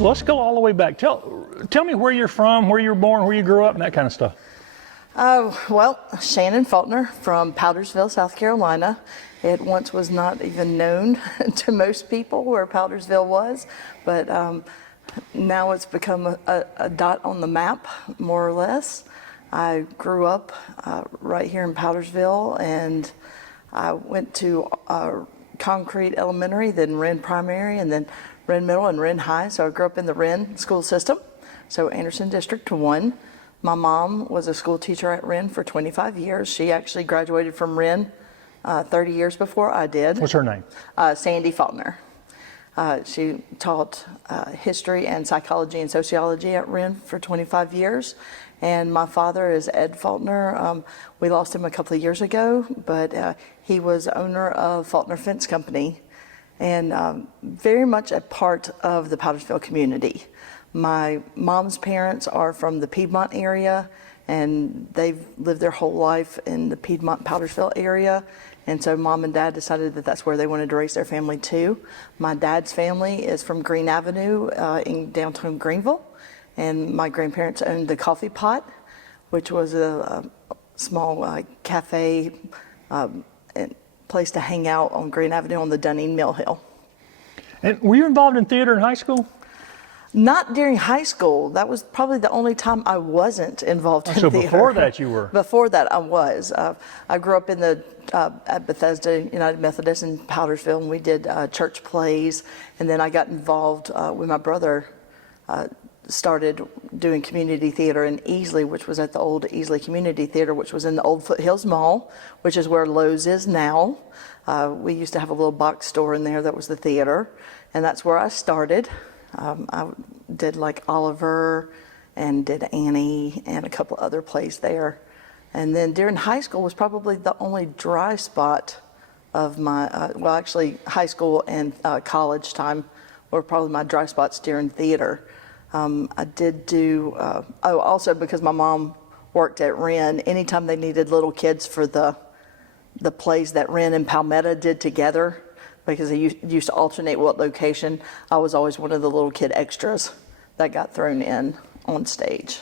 let's go all the way back. Tell me where you're from, where you were born, where you grew up, and that kind of stuff. Well, Shannon Faulkner from Powdersville, South Carolina. It once was not even known to most people where Powdersville was, but now it's become a dot on the map, more or less. I grew up right here in Powdersville, and I went to Concrete Elementary, then Wren Primary, and then Wren Middle and Wren High. So I grew up in the Wren school system, so Anderson District 1. My mom was a school teacher at Wren for 25 years. She actually graduated from Wren 30 years before I did. What's her name? Sandy Faulkner. She taught history and psychology and sociology at Wren for 25 years. And my father is Ed Faulkner. We lost him a couple of years ago, but he was owner of Faulkner Fence Company and very much a part of the Powdersville community. My mom's parents are from the Piedmont area, and they've lived their whole life in the Piedmont-Powdersville area. And so mom and dad decided that that's where they wanted to raise their family too. My dad's family is from Green Avenue in downtown Greenville. And my grandparents owned the Coffee Pot, which was a small cafe and place to hang out on Green Avenue on the Dunning Mill Hill. And were you involved in theater in high school? Not during high school. That was probably the only time I wasn't involved in theater. So before that you were? Before that I was. I grew up in the at Bethesda United Methodist in Powdersville, and we did church plays. And then I got involved with my brother. Started doing community theater in Easley, which was at the old Easley Community Theater, which was in the old Foothills Mall, which is where Lowe's is now. We used to have a little box store in there that was the theater, and that's where I started. I did like Oliver and did Annie and a couple other plays there. And then during high school was probably the only dry spot of my, well actually high school and college time were probably my dry spots during theater. I did do, also because my mom worked at Wren, anytime they needed little kids for the plays that Wren and Palmetto did together, because they used to alternate what location, I was always one of the little kid extras that got thrown in on stage.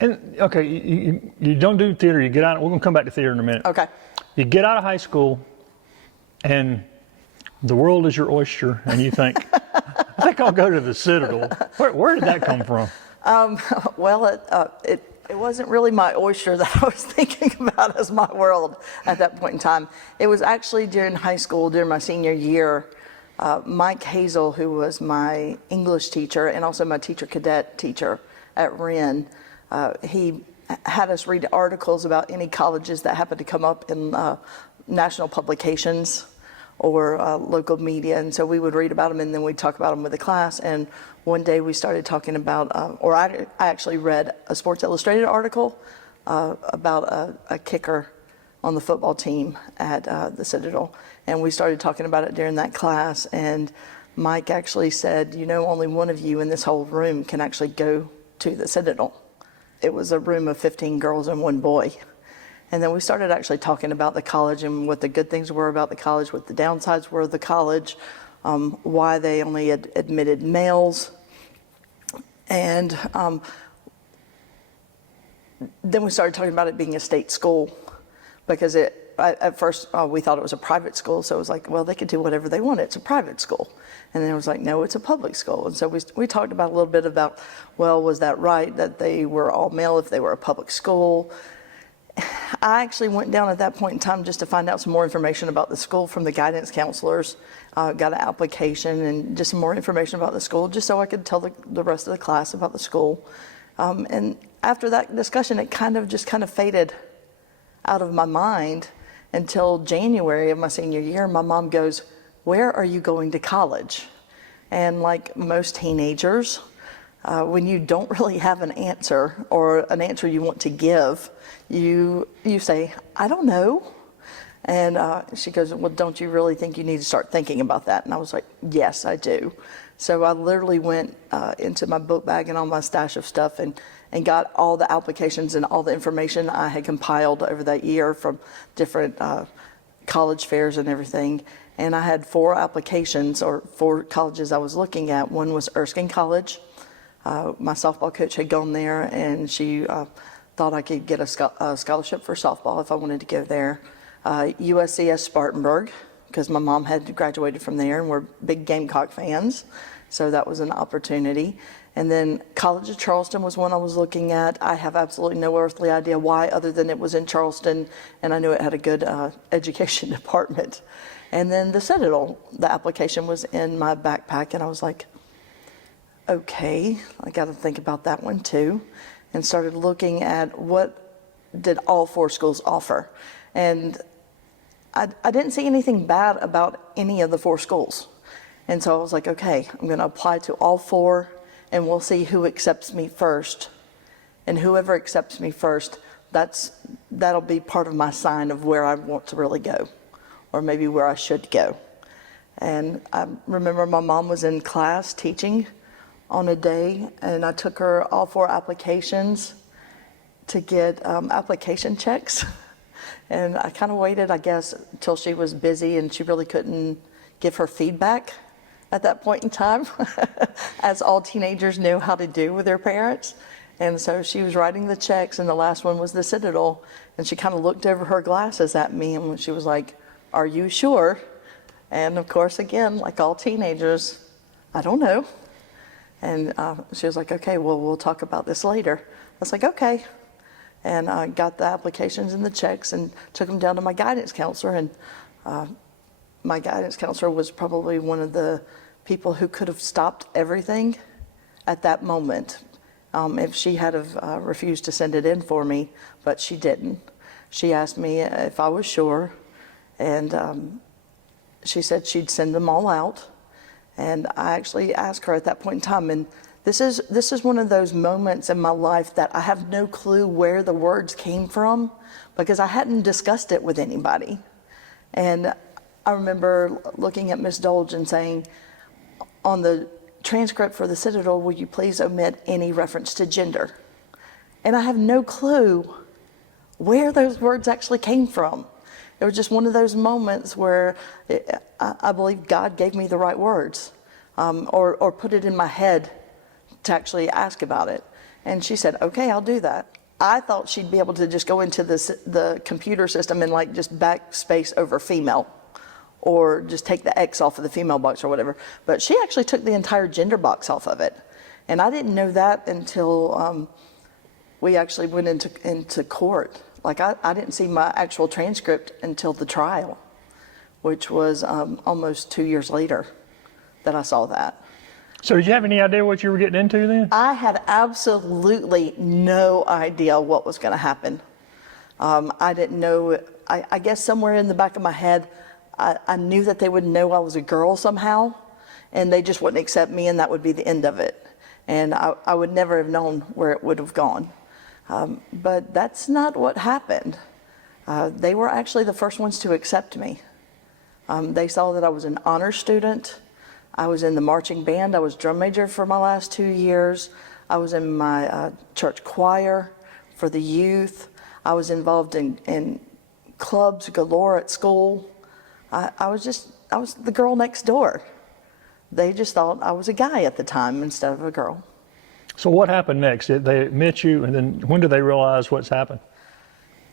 And okay, you don't do theater, you get out, we're gonna come back to theater in a minute. Okay. You get out of high school and the world is your oyster, and you think, I think I'll go to the Citadel. Where did that come from? Well, it wasn't really my oyster that I was thinking about as my world at that point in time. It was actually during high school, during my senior year. Mike Hazel, who was my English teacher and also my teacher cadet teacher at Wren, he had us read articles about any colleges that happened to come up in national publications or local media, and so we would read about them and then we'd talk about them with the class. And one day we started talking about, I actually read a Sports Illustrated article about a kicker on the football team at the Citadel, and we started talking about it during that class. And Mike actually said, you know, only one of you in this whole room can actually go to the Citadel. It was a room of 15 girls and one boy. And then we started actually talking about the college and what the good things were about the college, what the downsides were of the college, why they only admitted males. And then we started talking about it being a state school, because at first we thought it was a private school. So it was like, well, they could do whatever they want. It's a private school. And then it was like, no, it's a public school. And so we talked about a little bit about, well, was that right that they were all male if they were a public school? I actually went down at that point in time just to find out some more information about the school from the guidance counselors, got an application and just some more information about the school, just so I could tell the rest of the class about the school. And after that discussion, it kind of faded out of my mind until January of my senior year. My mom goes, "Where are you going to college?" And like most teenagers, when you don't really have an answer or an answer you want to give, you say, "I don't know." And she goes, "Well, don't you really think you need to start thinking about that?" And I was like, "Yes, I do." So I literally went into my book bag and all my stash of stuff and got all the applications and all the information I had compiled over that year from different college fairs and everything. And I had 4 applications, or 4 colleges I was looking at. One was Erskine College. My softball coach had gone there, and she thought I could get a scholarship for softball if I wanted to go there. USCS Spartanburg, because my mom had graduated from there, and we're big Gamecock fans, so that was an opportunity. And then College of Charleston was one I was looking at. I have absolutely no earthly idea why, other than it was in Charleston, and I knew it had a good education department. And then the Citadel, the application was in my backpack, and I was like, okay, I got to think about that one too, and started looking at what did all 4 schools offer. And I didn't see anything bad about any of the 4 schools. And so I was like, okay, I'm going to apply to all 4, and we'll see who accepts me first. And whoever accepts me first, that'll be part of my sign of where I want to really go, or maybe where I should go. And I remember my mom was in class teaching on a day, and I took her all 4 applications to get application checks. And I kind of waited, I guess, until she was busy and she really couldn't give her feedback at that point in time, as all teenagers knew how to do with their parents. And so she was writing the checks, and the last one was the Citadel, and she kind of looked over her glasses at me, and she was like, "Are you sure?" And of course, again, like all teenagers, I don't know. And she was like, "Okay, well, we'll talk about this later." I was like, "Okay." And I got the applications and the checks and took them down to my guidance counselor. And my guidance counselor was probably one of the people who could have stopped everything at that moment if she had have refused to send it in for me, but she didn't. She asked me if I was sure, and she said she'd send them all out. And I actually asked her at that point in time, and this is one of those moments in my life that I have no clue where the words came from, because I hadn't discussed it with anybody. And I remember looking at Miss Dolge and saying, on the transcript for the Citadel, will you please omit any reference to gender? And I have no clue where those words actually came from. It was just one of those moments where I believe God gave me the right words, or put it in my head to actually ask about it. And she said, "Okay, I'll do that." I thought she'd be able to just go into the computer system and like just backspace over female, or just take the X off of the female box or whatever. But she actually took the entire gender box off of it. And I didn't know that until we actually went into court. Like I didn't see my actual transcript until the trial, which was almost 2 years later that I saw that. So did you have any idea what you were getting into then? I had absolutely no idea what was going to happen. I didn't know. I guess somewhere in the back of my head, I knew that they would know I was a girl somehow, and they just wouldn't accept me, and that would be the end of it. And I would never have known where it would have gone. But that's not what happened. They were actually the first ones to accept me. They saw that I was an honor student. I was in the marching band. I was drum major for my last 2 years. I was in my church choir for the youth. I was involved in clubs galore at school. I was the girl next door. They just thought I was a guy at the time instead of a girl. So what happened next? They admit you, and then when do they realize what's happened?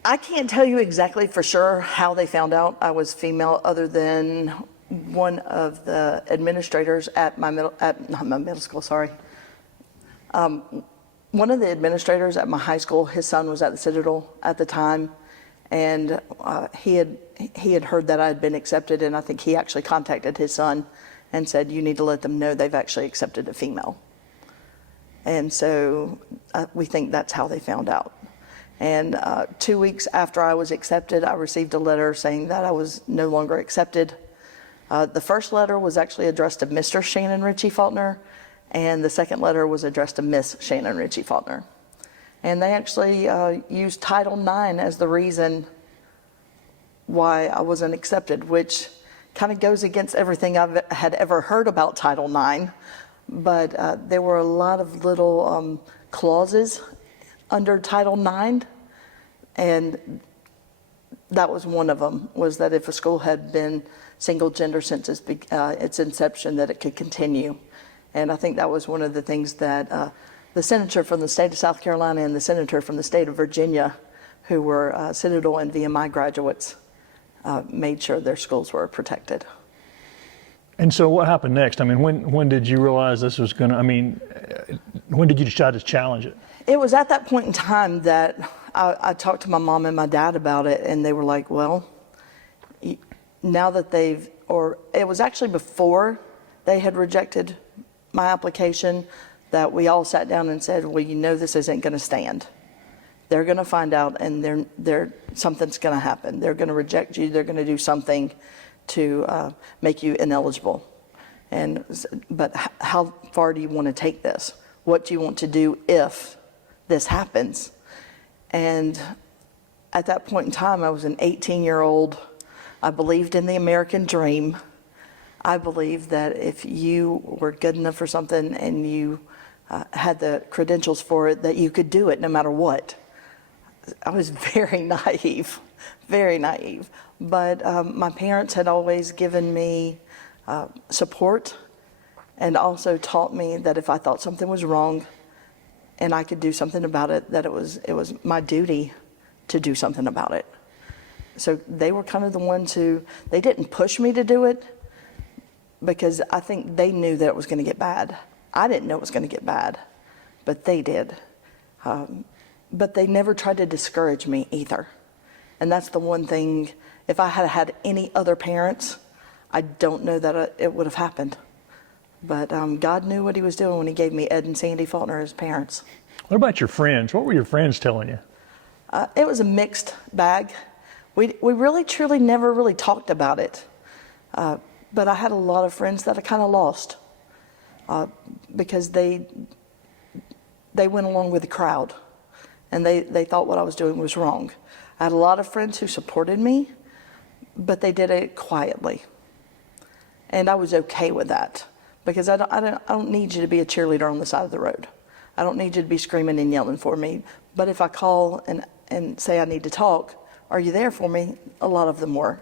I can't tell you exactly for sure how they found out I was female, other than one of the administrators at my middle school, sorry. One of the administrators at my high school, his son was at the Citadel at the time, and he had heard that I had been accepted, and I think he actually contacted his son and said, "You need to let them know they've actually accepted a female." And so we think that's how they found out. And 2 weeks after I was accepted, I received a letter saying that I was no longer accepted. The first letter was actually addressed to Mr. Shannon Ritchie Faulkner, and the second letter was addressed to Miss Shannon Ritchie Faulkner. And they actually used Title IX as the reason why I wasn't accepted, which kind of goes against everything I had ever heard about Title IX. But there were a lot of little clauses under Title IX, and that was one of them, was that if a school had been single gender since its inception, that it could continue. And I think that was one of the things that the senator from the state of South Carolina and the senator from the state of Virginia, who were Citadel and VMI graduates, made sure their schools were protected. And so what happened next? I mean, when did you realize this was going to, I mean, when did you decide to challenge it? It was at that point in time that I talked to my mom and my dad about it, and they were like, well, now that it was actually before they had rejected my application, that we all sat down and said, well, you know, this isn't going to stand. They're going to find out, and something's going to happen. They're going to reject you. They're going to do something to make you ineligible. But how far do you want to take this? What do you want to do if this happens? And at that point in time, I was an 18-year-old. I believed in the American dream. I believed that if you were good enough for something and you had the credentials for it, that you could do it no matter what. I was very naive, very naive. But my parents had always given me support, and also taught me that if I thought something was wrong and I could do something about it, that it was my duty to do something about it. So they were kind of the ones they didn't push me to do it, because I think they knew that it was going to get bad. I didn't know it was going to get bad, but they did. But they never tried to discourage me either. And that's the one thing, if I had had any other parents, I don't know that it would have happened. But God knew what he was doing when he gave me Ed and Sandy Faulkner as parents. What about your friends? What were your friends telling you? It was a mixed bag. We really, truly never really talked about it. But I had a lot of friends that I kind of lost because they went along with the crowd, and they thought what I was doing was wrong. I had a lot of friends who supported me, but they did it quietly. And I was okay with that, because I don't need you to be a cheerleader on the side of the road. I don't need you to be screaming and yelling for me. But if I call and say I need to talk, are you there for me? A lot of them were.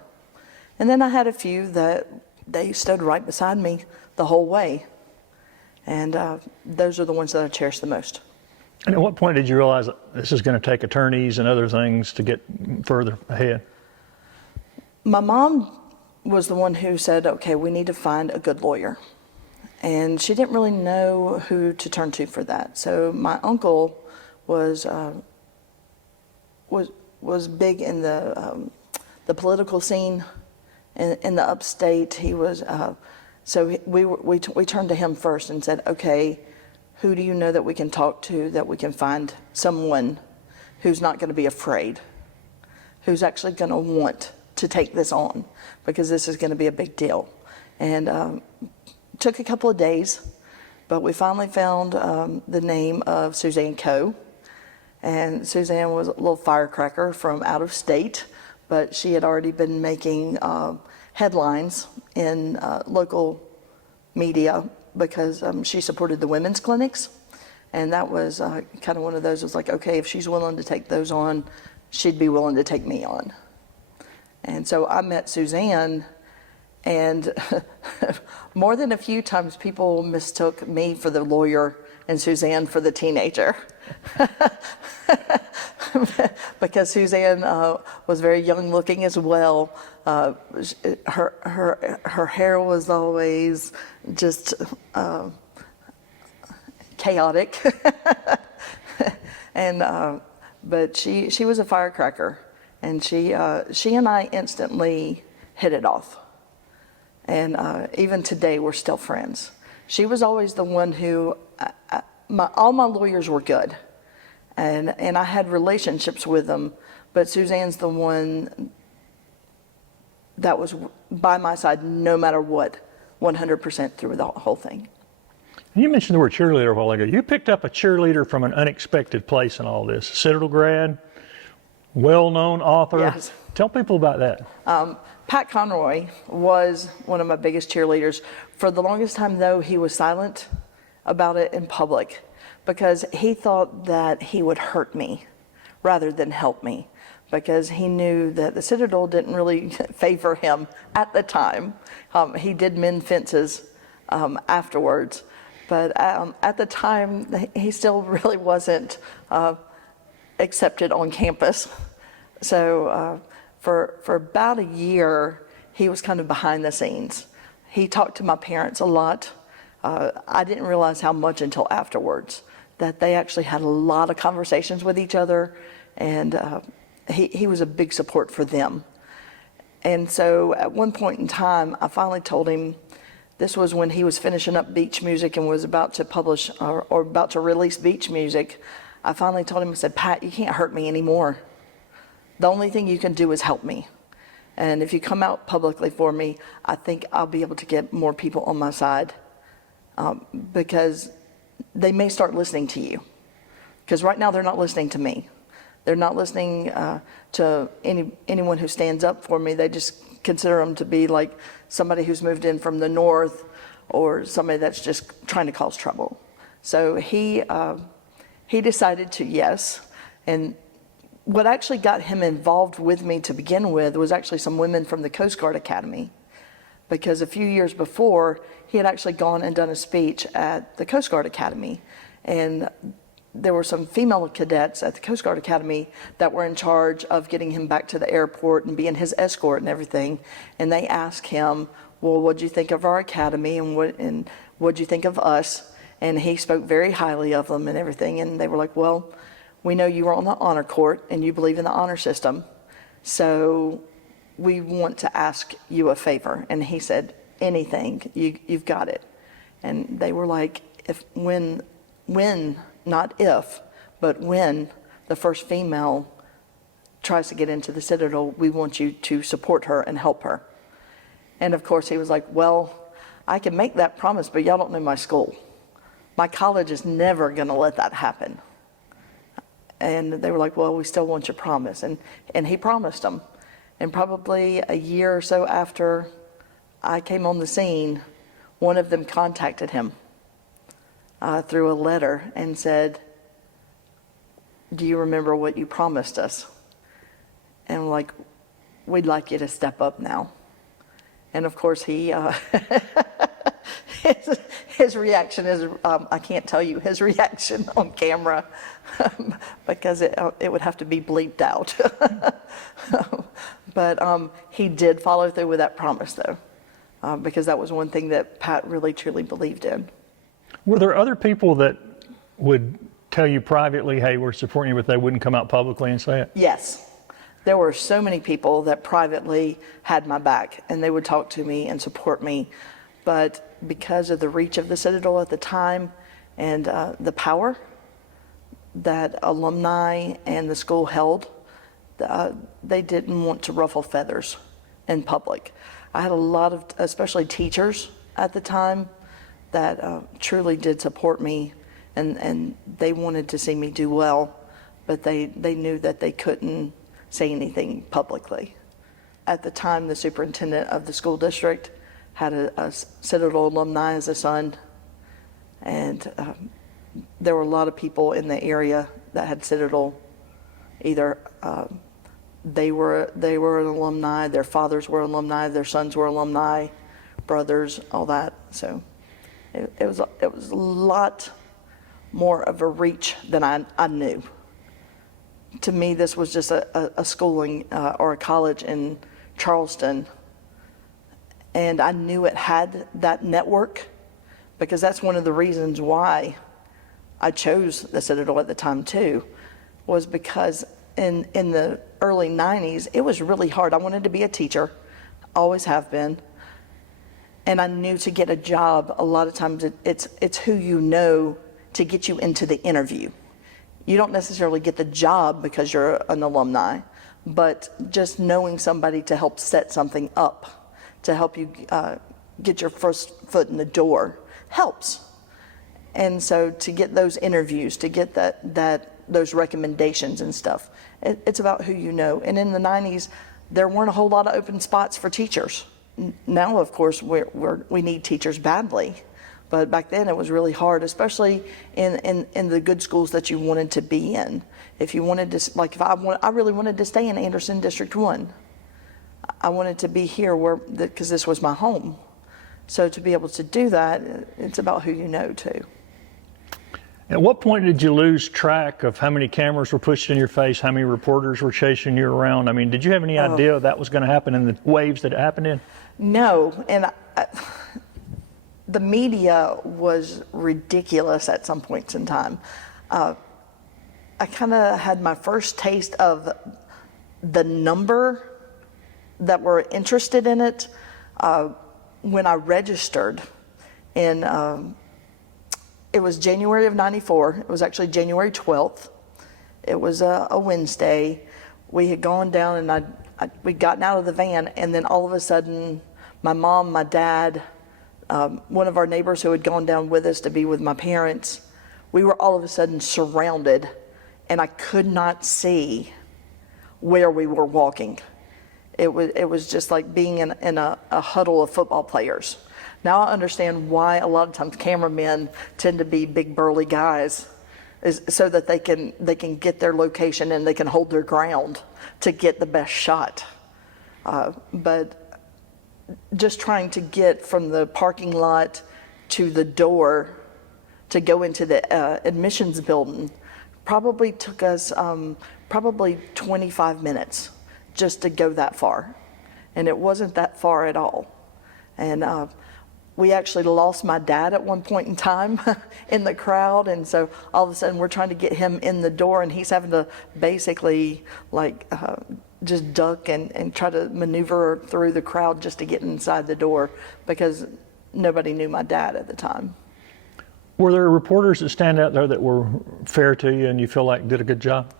And then I had a few that they stood right beside me the whole way. And those are the ones that I cherish the most. And at what point did you realize this is going to take attorneys and other things to get further ahead? My mom was the one who said, okay, we need to find a good lawyer. And she didn't really know who to turn to for that. So my uncle was big in the political scene in the upstate. He was so we turned to him first and said, okay, who do you know that we can talk to, that we can find someone who's not going to be afraid, who's actually going to want to take this on, because this is going to be a big deal. And took a couple of days, but we finally found the name of Suzanne Coe. And Suzanne was a little firecracker from out of state, but she had already been making headlines in local media because she supported the women's clinics. And that was kind of one of those, it was like, okay, if she's willing to take those on, she'd be willing to take me on. And so I met Suzanne, and more than a few times people mistook me for the lawyer and Suzanne for the teenager. Because Suzanne was very young looking as well. Her hair was always just chaotic. And but she was a firecracker, and she and I instantly hit it off. And even today we're still friends. She was always the one who all my lawyers were good, and I had relationships with them, but Suzanne's the one that was by my side no matter what, 100% through the whole thing. You mentioned the word cheerleader a while ago. You picked up a cheerleader from an unexpected place in all this. Citadel grad, well-known author. Yes. Tell people about that. Pat Conroy was one of my biggest cheerleaders. For the longest time, though, he was silent about it in public because he thought that he would hurt me rather than help me. because he knew that the Citadel didn't really favor him at the time. He did mend fences afterwards, but at the time, he still really wasn't accepted on campus. So for about a year, he was kind of behind the scenes. He talked to my parents a lot. I didn't realize how much until afterwards, that they actually had a lot of conversations with each other, and he was a big support for them. And so at one point in time, I finally told him, this was when he was finishing up Beach Music and was about to publish or about to release Beach Music. I finally told him, I said, Pat, you can't hurt me anymore. The only thing you can do is help me. And if you come out publicly for me, I think I'll be able to get more people on my side, because they may start listening to you. Because right now they're not listening to me. They're not listening to anyone who stands up for me. They just consider them to be like somebody who's moved in from the north, or somebody that's just trying to cause trouble. So he decided to yes. And what actually got him involved with me to begin with was actually some women from the Coast Guard Academy, because a few years before, he had actually gone and done a speech at the Coast Guard Academy. And there were some female cadets at the Coast Guard Academy that were in charge of getting him back to the airport and being his escort and everything. And they asked him, well, what'd you think of our academy, and what'd you think of us? And he spoke very highly of them and everything. And they were like, well, we know you were on the honor court and you believe in the honor system, so we want to ask you a favor. And he said, anything, you've got it. And they were like, when, not if, but when the first female tries to get into the Citadel, we want you to support her and help her. And of course he was like, well, I can make that promise, but y'all don't know my school. My college is never gonna let that happen. And they were like, well, we still want your promise. And he promised them. And probably a year or so after I came on the scene, one of them contacted him through a letter and said, do you remember what you promised us? And I'm like, we'd like you to step up now. And of course he, his reaction is, I can't tell you his reaction on camera because it would have to be bleeped out. But he did follow through with that promise though, because that was one thing that Pat really truly believed in. Were there other people that would tell you privately, hey, we're supporting you, but they wouldn't come out publicly and say it? Yes. There were so many people that privately had my back, and they would talk to me and support me. But because of the reach of the Citadel at the time and the power that alumni and the school held, they didn't want to ruffle feathers in public. I had a lot of, especially teachers at the time, that truly did support me, and they wanted to see me do well, but they knew that they couldn't say anything publicly. At the time, the superintendent of the school district had a Citadel alumni as a son, and there were a lot of people in the area that had Citadel. Either they were an alumni, their fathers were alumni, their sons were alumni, brothers, all that. So it was a lot more of a reach than I knew. To me, this was just a schooling or a college in Charleston, and I knew it had that network, because that's one of the reasons why I chose the Citadel at the time too, was because in the early 90s, it was really hard. I wanted to be a teacher, always have been, and I knew to get a job, a lot of times it's who you know to get you into the interview. You don't necessarily get the job because you're an alumni, but just knowing somebody to help set something up, to help you get your first foot in the door helps. And so to get those interviews, to get those recommendations and stuff, it's about who you know. And in the 90s, there weren't a whole lot of open spots for teachers. Now, of course, we need teachers badly, But back then it was really hard, especially in the good schools that you wanted to be in. If you wanted to, like if I really wanted to stay in Anderson District 1. I wanted to be here because this was my home. So to be able to do that, it's about who you know too. At what point did you lose track of how many cameras were pushed in your face, how many reporters were chasing you around? I mean, did you have any idea that was going to happen in the waves that it happened in? No, and the media was ridiculous at some points in time. I kind of had my first taste of the number that were interested in it when I registered in, it was January of '94. It was actually January 12th. It was a Wednesday. We had gone down and we'd gotten out of the van, and then all of a sudden my mom, my dad, one of our neighbors who had gone down with us to be with my parents, we were all of a sudden surrounded, and I could not see where we were walking. It was just like being in a huddle of football players. Now I understand why a lot of times cameramen tend to be big burly guys, is so that they can get their location and they can hold their ground to get the best shot. But just trying to get from the parking lot to the door to go into the admissions building probably took us probably 25 minutes just to go that far. And it wasn't that far at all. And we actually lost my dad at one point in time in the crowd. And so all of a sudden we're trying to get him in the door, and he's having to basically like just duck and try to maneuver through the crowd just to get inside the door, because nobody knew my dad at the time. Were there reporters that stand out there that were fair to you and you feel like did a good job?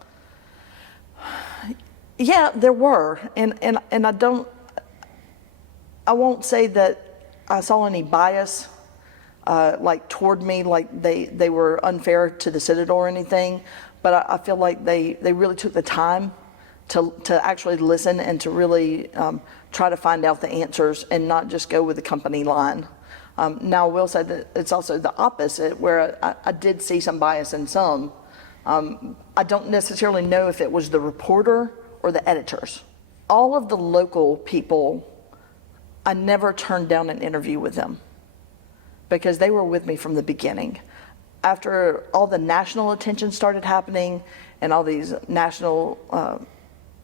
Yeah, there were, and I won't say that I saw any bias like toward me, like they were unfair to the Citadel or anything, but I feel like they really took the time to actually listen and to really try to find out the answers and not just go with the company line. Now I will say that it's also the opposite, where I did see some bias in some. I don't necessarily know if it was the reporter or the editors. All of the local people, I never turned down an interview with them because they were with me from the beginning. After all the national attention started happening and all these national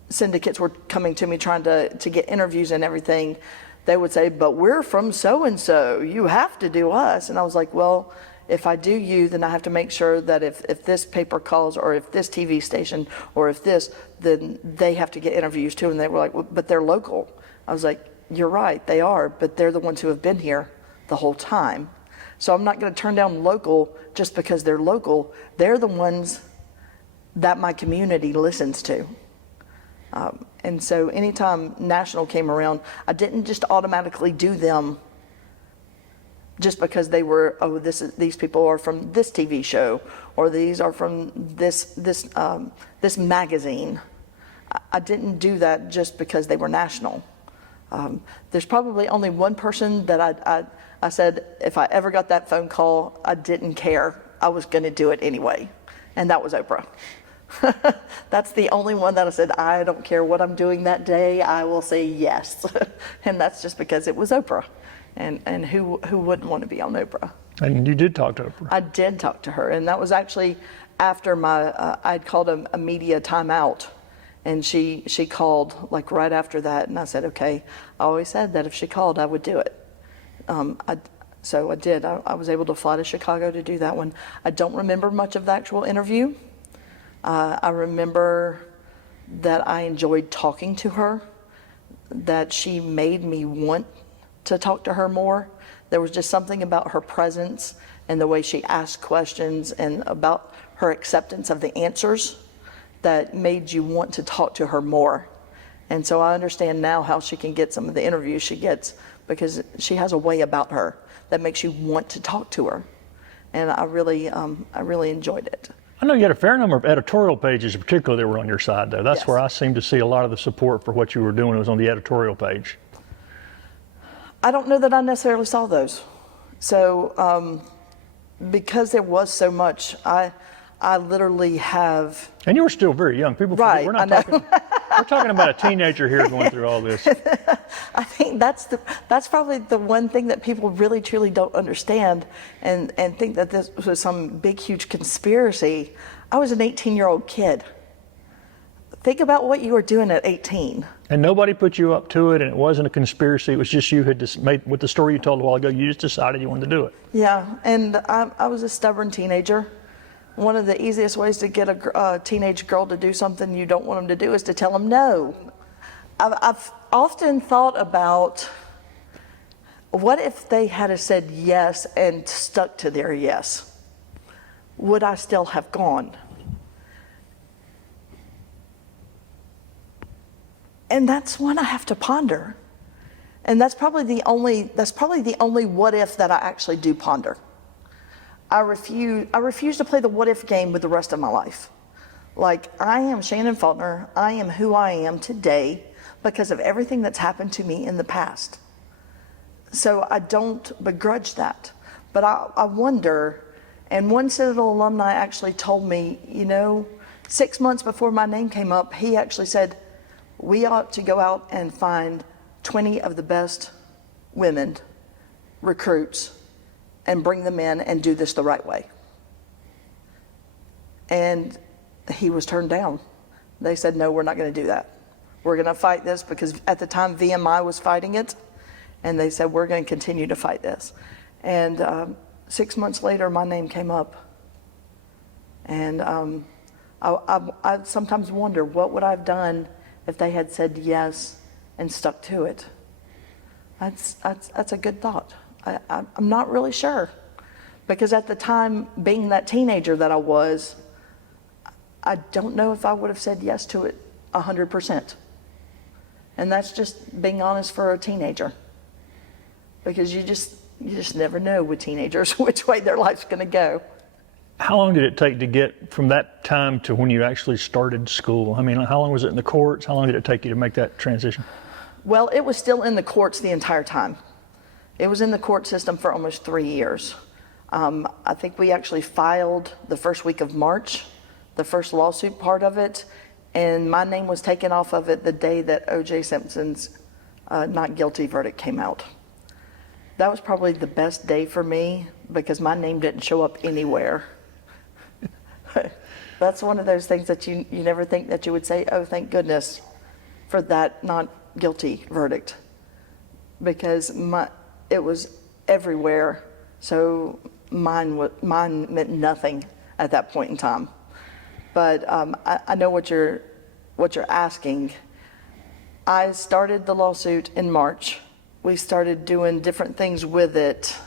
syndicates were coming to me trying to get interviews and everything, they would say, but we're from so-and-so, you have to do us. And I was like, well, if I do you, then I have to make sure that if this paper calls, or if this TV station, or if this, then they have to get interviews too. And they were like, well, but they're local. I was like, you're right, they are, but they're the ones who have been here the whole time. So I'm not going to turn down local just because they're local. They're the ones that my community listens to. And so anytime national came around, I didn't just automatically do them just because they were, these people are from this TV show, or these are from this magazine. I didn't do that just because they were national. There's probably only one person that I said, if I ever got that phone call, I didn't care. I was going to do it anyway. And that was Oprah. That's the only one that I said, I don't care what I'm doing that day, I will say yes. And that's just because it was Oprah. And who wouldn't want to be on Oprah? And you did talk to Oprah. I did talk to her. And that was actually after I'd called a media timeout. And she called like right after that, and I said, okay. I always said that if she called, I would do it. So I did. I was able to fly to Chicago to do that one. I don't remember much of the actual interview. I remember that I enjoyed talking to her, that she made me want to talk to her more. There was just something about her presence and the way she asked questions and about her acceptance of the answers that made you want to talk to her more. And so I understand now how she can get some of the interviews she gets, because she has a way about her that makes you want to talk to her. And I really enjoyed it. I know you had a fair number of editorial pages, particularly that were on your side, though. That's Yes. where I seem to see a lot of the support for what you were doing was on the editorial page. I don't know that I necessarily saw those. So because there was so much, I literally have. And you were still very young. People forget, Right, we're I not know. talking. We're talking about a teenager here going through all this. I think that's probably the one thing that people really truly don't understand, and think that this was some big huge conspiracy. I was an 18-year-old kid. Think about what you were doing at 18. And nobody put you up to it, and it wasn't a conspiracy. It was just you had just made, with the story you told a while ago, you just decided you wanted to do it. Yeah, and I was a stubborn teenager. One of the easiest ways to get a teenage girl to do something you don't want them to do is to tell them no. I've often thought about, what if they had said yes and stuck to their yes? Would I still have gone? And that's one I have to ponder. And that's probably the only what if that I actually do ponder. I refuse to play the what if game with the rest of my life. Like, I am Shannon Faulkner. I am who I am today because of everything that's happened to me in the past. So I don't begrudge that. But I wonder, and one Citadel alumni actually told me, 6 months before my name came up, he actually said, we ought to go out and find 20 of the best women recruits and bring them in and do this the right way. And he was turned down. They said, no, we're not going to do that. We're going to fight this, because at the time VMI was fighting it, and they said, we're going to continue to fight this. And 6 months later, my name came up. And I sometimes wonder, what would I have done if they had said yes and stuck to it? That's a good thought. I'm not really sure, because at the time, being that teenager that I was, I don't know if I would have said yes to it 100%. And that's just being honest for a teenager, because you just never know with teenagers which way their life's going to go. How long did it take to get from that time to when you actually started school? I mean, how long was it in the courts? How long did it take you to make that transition? Well, it was still in the courts the entire time. It was in the court system for almost 3 years. I think we actually filed the first week of March, the first lawsuit part of it, and my name was taken off of it the day that O.J. Simpson's not guilty verdict came out. That was probably the best day for me, because my name didn't show up anywhere. That's one of those things that you never think that you would say, oh, thank goodness for that not guilty verdict, because it was everywhere. So mine meant nothing at that point in time. But I know what you're asking. I started the lawsuit in March. We started doing different things with it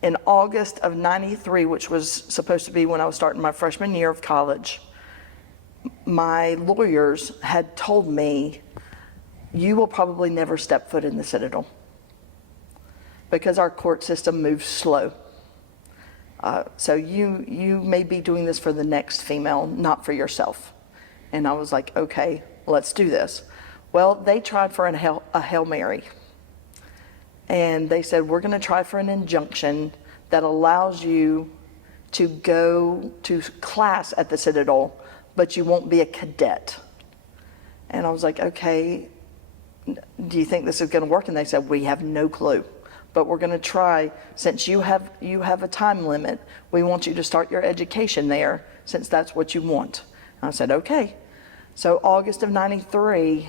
in August of '93, which was supposed to be when I was starting my freshman year of college. My lawyers had told me, you will probably never step foot in the Citadel, because our court system moves slow. So you may be doing this for the next female, not for yourself. And I was like, okay, let's do this. Well, they tried for a Hail Mary. And they said, we're going to try for an injunction that allows you to go to class at the Citadel, but you won't be a cadet. And I was like, okay, do you think this is going to work? And they said, we have no clue, but we're going to try. Since you have a time limit, we want you to start your education there, since that's what you want. And I said, okay. So August of '93,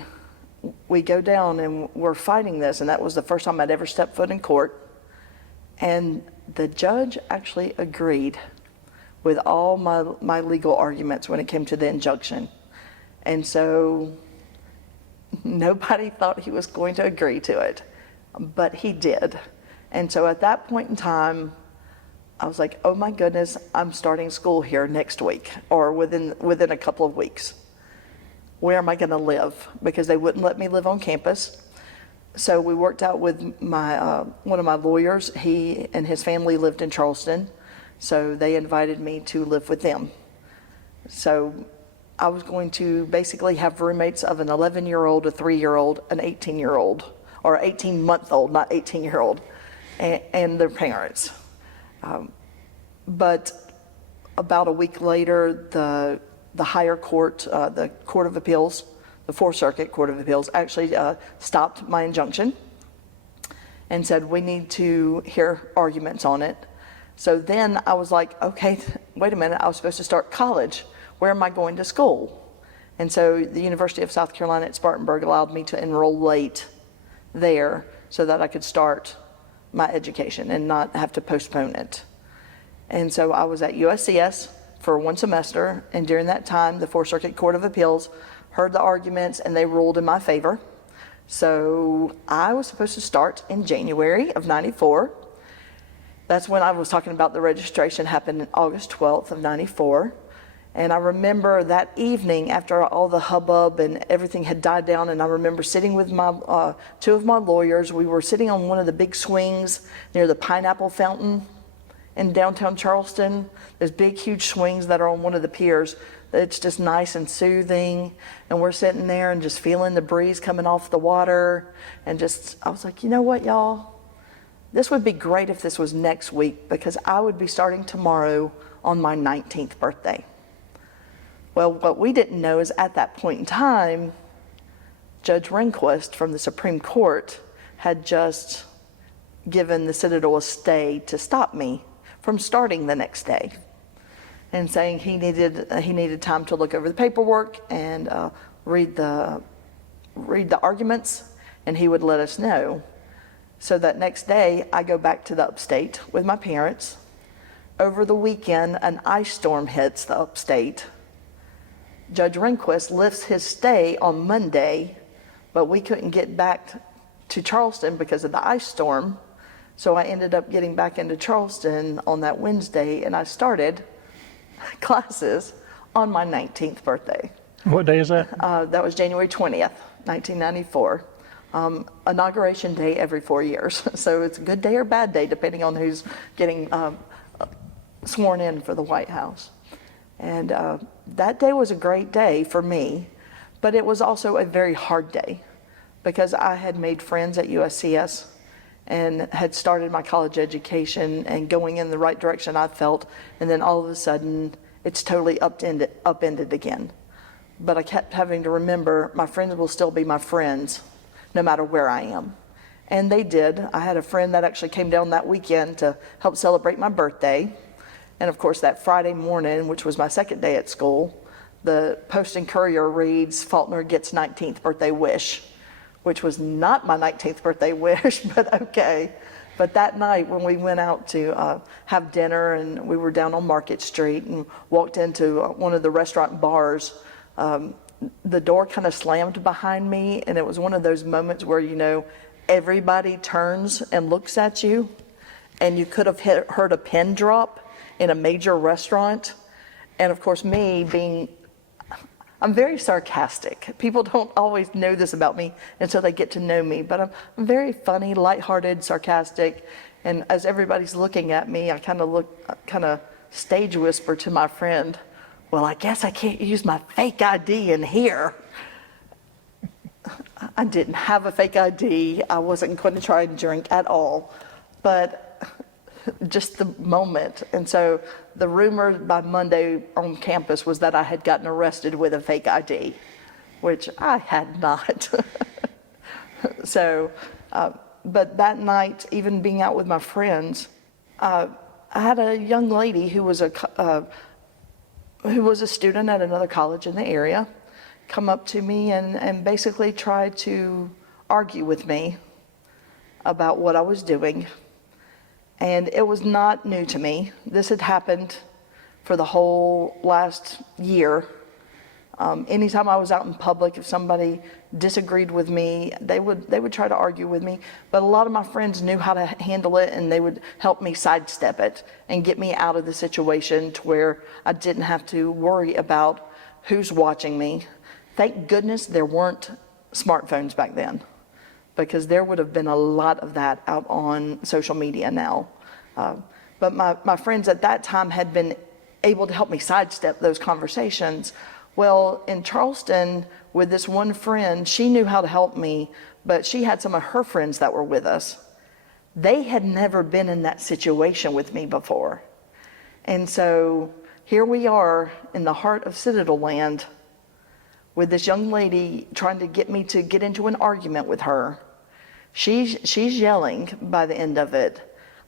we go down and we're fighting this, and that was the first time I'd ever stepped foot in court. And the judge actually agreed with all my legal arguments when it came to the injunction. And so nobody thought he was going to agree to it, but he did. And so at that point in time, I was like, oh my goodness, I'm starting school here next week, or within a couple of weeks. Where am I going to live? Because they wouldn't let me live on campus. So we worked out with one of my lawyers. He and his family lived in Charleston, so they invited me to live with them. So I was going to basically have roommates of an 11-year-old, a 3-year-old, an 18-year-old, or 18-month-old, not 18-year-old, and their parents. But about a week later, the higher court, the Court of Appeals, the Fourth Circuit Court of Appeals, actually stopped my injunction and said, we need to hear arguments on it. So then I was like, okay, wait a minute, I was supposed to start college. Where am I going to school? And so the University of South Carolina at Spartanburg allowed me to enroll late there so that I could start my education and not have to postpone it. And so I was at USCS for one semester, and during that time, the Fourth Circuit Court of Appeals heard the arguments and they ruled in my favor. So I was supposed to start in January of '94. That's when I was talking about the registration happened in August 12th of '94. And I remember that evening after all the hubbub and everything had died down, and I remember sitting with my two of my lawyers. We were sitting on one of the big swings near the Pineapple Fountain in downtown Charleston. There's big, huge swings that are on one of the piers. It's just nice and soothing. And we're sitting there and just feeling the breeze coming off the water. And I was like, you know what, y'all? This would be great if this was next week, because I would be starting tomorrow on my 19th birthday. Well, what we didn't know is at that point in time, Judge Rehnquist from the Supreme Court had just given the Citadel a stay to stop me from starting the next day, and saying he needed time to look over the paperwork and read the arguments, and he would let us know. So that next day, I go back to the upstate with my parents. Over the weekend, an ice storm hits the upstate. Judge Rehnquist lifts his stay on Monday, but we couldn't get back to Charleston because of the ice storm. So I ended up getting back into Charleston on that Wednesday, and I started classes on my 19th birthday. What day is that? That was January 20th, 1994. Inauguration day every 4 years. So it's a good day or bad day, depending on who's getting sworn in for the White House. And that day was a great day for me, but it was also a very hard day, because I had made friends at USCS and had started my college education and going in the right direction, I felt, and then all of a sudden it's totally upended again. But I kept having to remember my friends will still be my friends no matter where I am. And they did. I had a friend that actually came down that weekend to help celebrate my birthday. And of course, that Friday morning, which was my second day at school, the Post and Courier reads, Faulkner gets 19th birthday wish, which was not my 19th birthday wish, but okay. But that night when we went out to have dinner, and we were down on Market Street and walked into one of the restaurant bars, the door kind of slammed behind me, and it was one of those moments where, you know, everybody turns and looks at you, and you could have heard a pin drop in a major restaurant. And of course, I'm very sarcastic. People don't always know this about me until they get to know me, but I'm very funny, lighthearted, sarcastic. And as everybody's looking at me, I kind of stage whisper to my friend, well, I guess I can't use my fake ID in here. I didn't have a fake ID. I wasn't going to try and drink at all, but just the moment. And so the rumor by Monday on campus was that I had gotten arrested with a fake ID, which I had not. So, but that night, even being out with my friends, I had a young lady who was a student at another college in the area come up to me and basically try to argue with me about what I was doing. And it was not new to me. This had happened for the whole last year. Anytime I was out in public, if somebody disagreed with me, they would try to argue with me. But a lot of my friends knew how to handle it, and they would help me sidestep it and get me out of the situation to where I didn't have to worry about who's watching me. Thank goodness there weren't smartphones back then, because there would have been a lot of that out on social media now. But my friends at that time had been able to help me sidestep those conversations. Well, in Charleston, with this one friend, she knew how to help me, but she had some of her friends that were with us They had never been in that situation with me before. And so here we are in the heart of Citadel land with this young lady trying to get me to get into an argument with her. She's yelling by the end of it.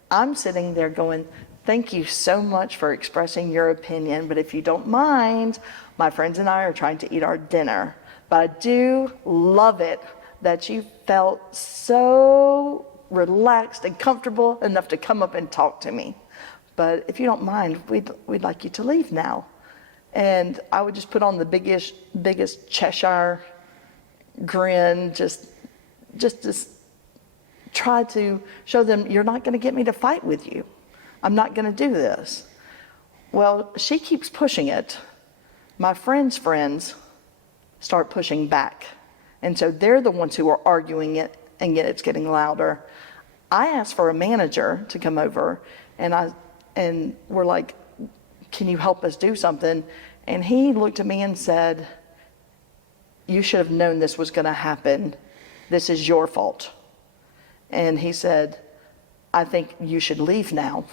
I'm sitting there going, thank you so much for expressing your opinion, but if you don't mind, my friends and I are trying to eat our dinner. But I do love it that you felt so relaxed and comfortable enough to come up and talk to me. But if you don't mind, we'd like you to leave now. And I would just put on the biggest Cheshire grin, just to try to show them, you're not going to get me to fight with you. I'm not going to do this. Well, she keeps pushing it. My friends' friends start pushing back. And so they're the ones who are arguing it, and yet it's getting louder. I asked for a manager to come over, and we're like, can you help us do something? And he looked at me and said, you should have known this was going to happen. This is your fault. And he said, I think you should leave now.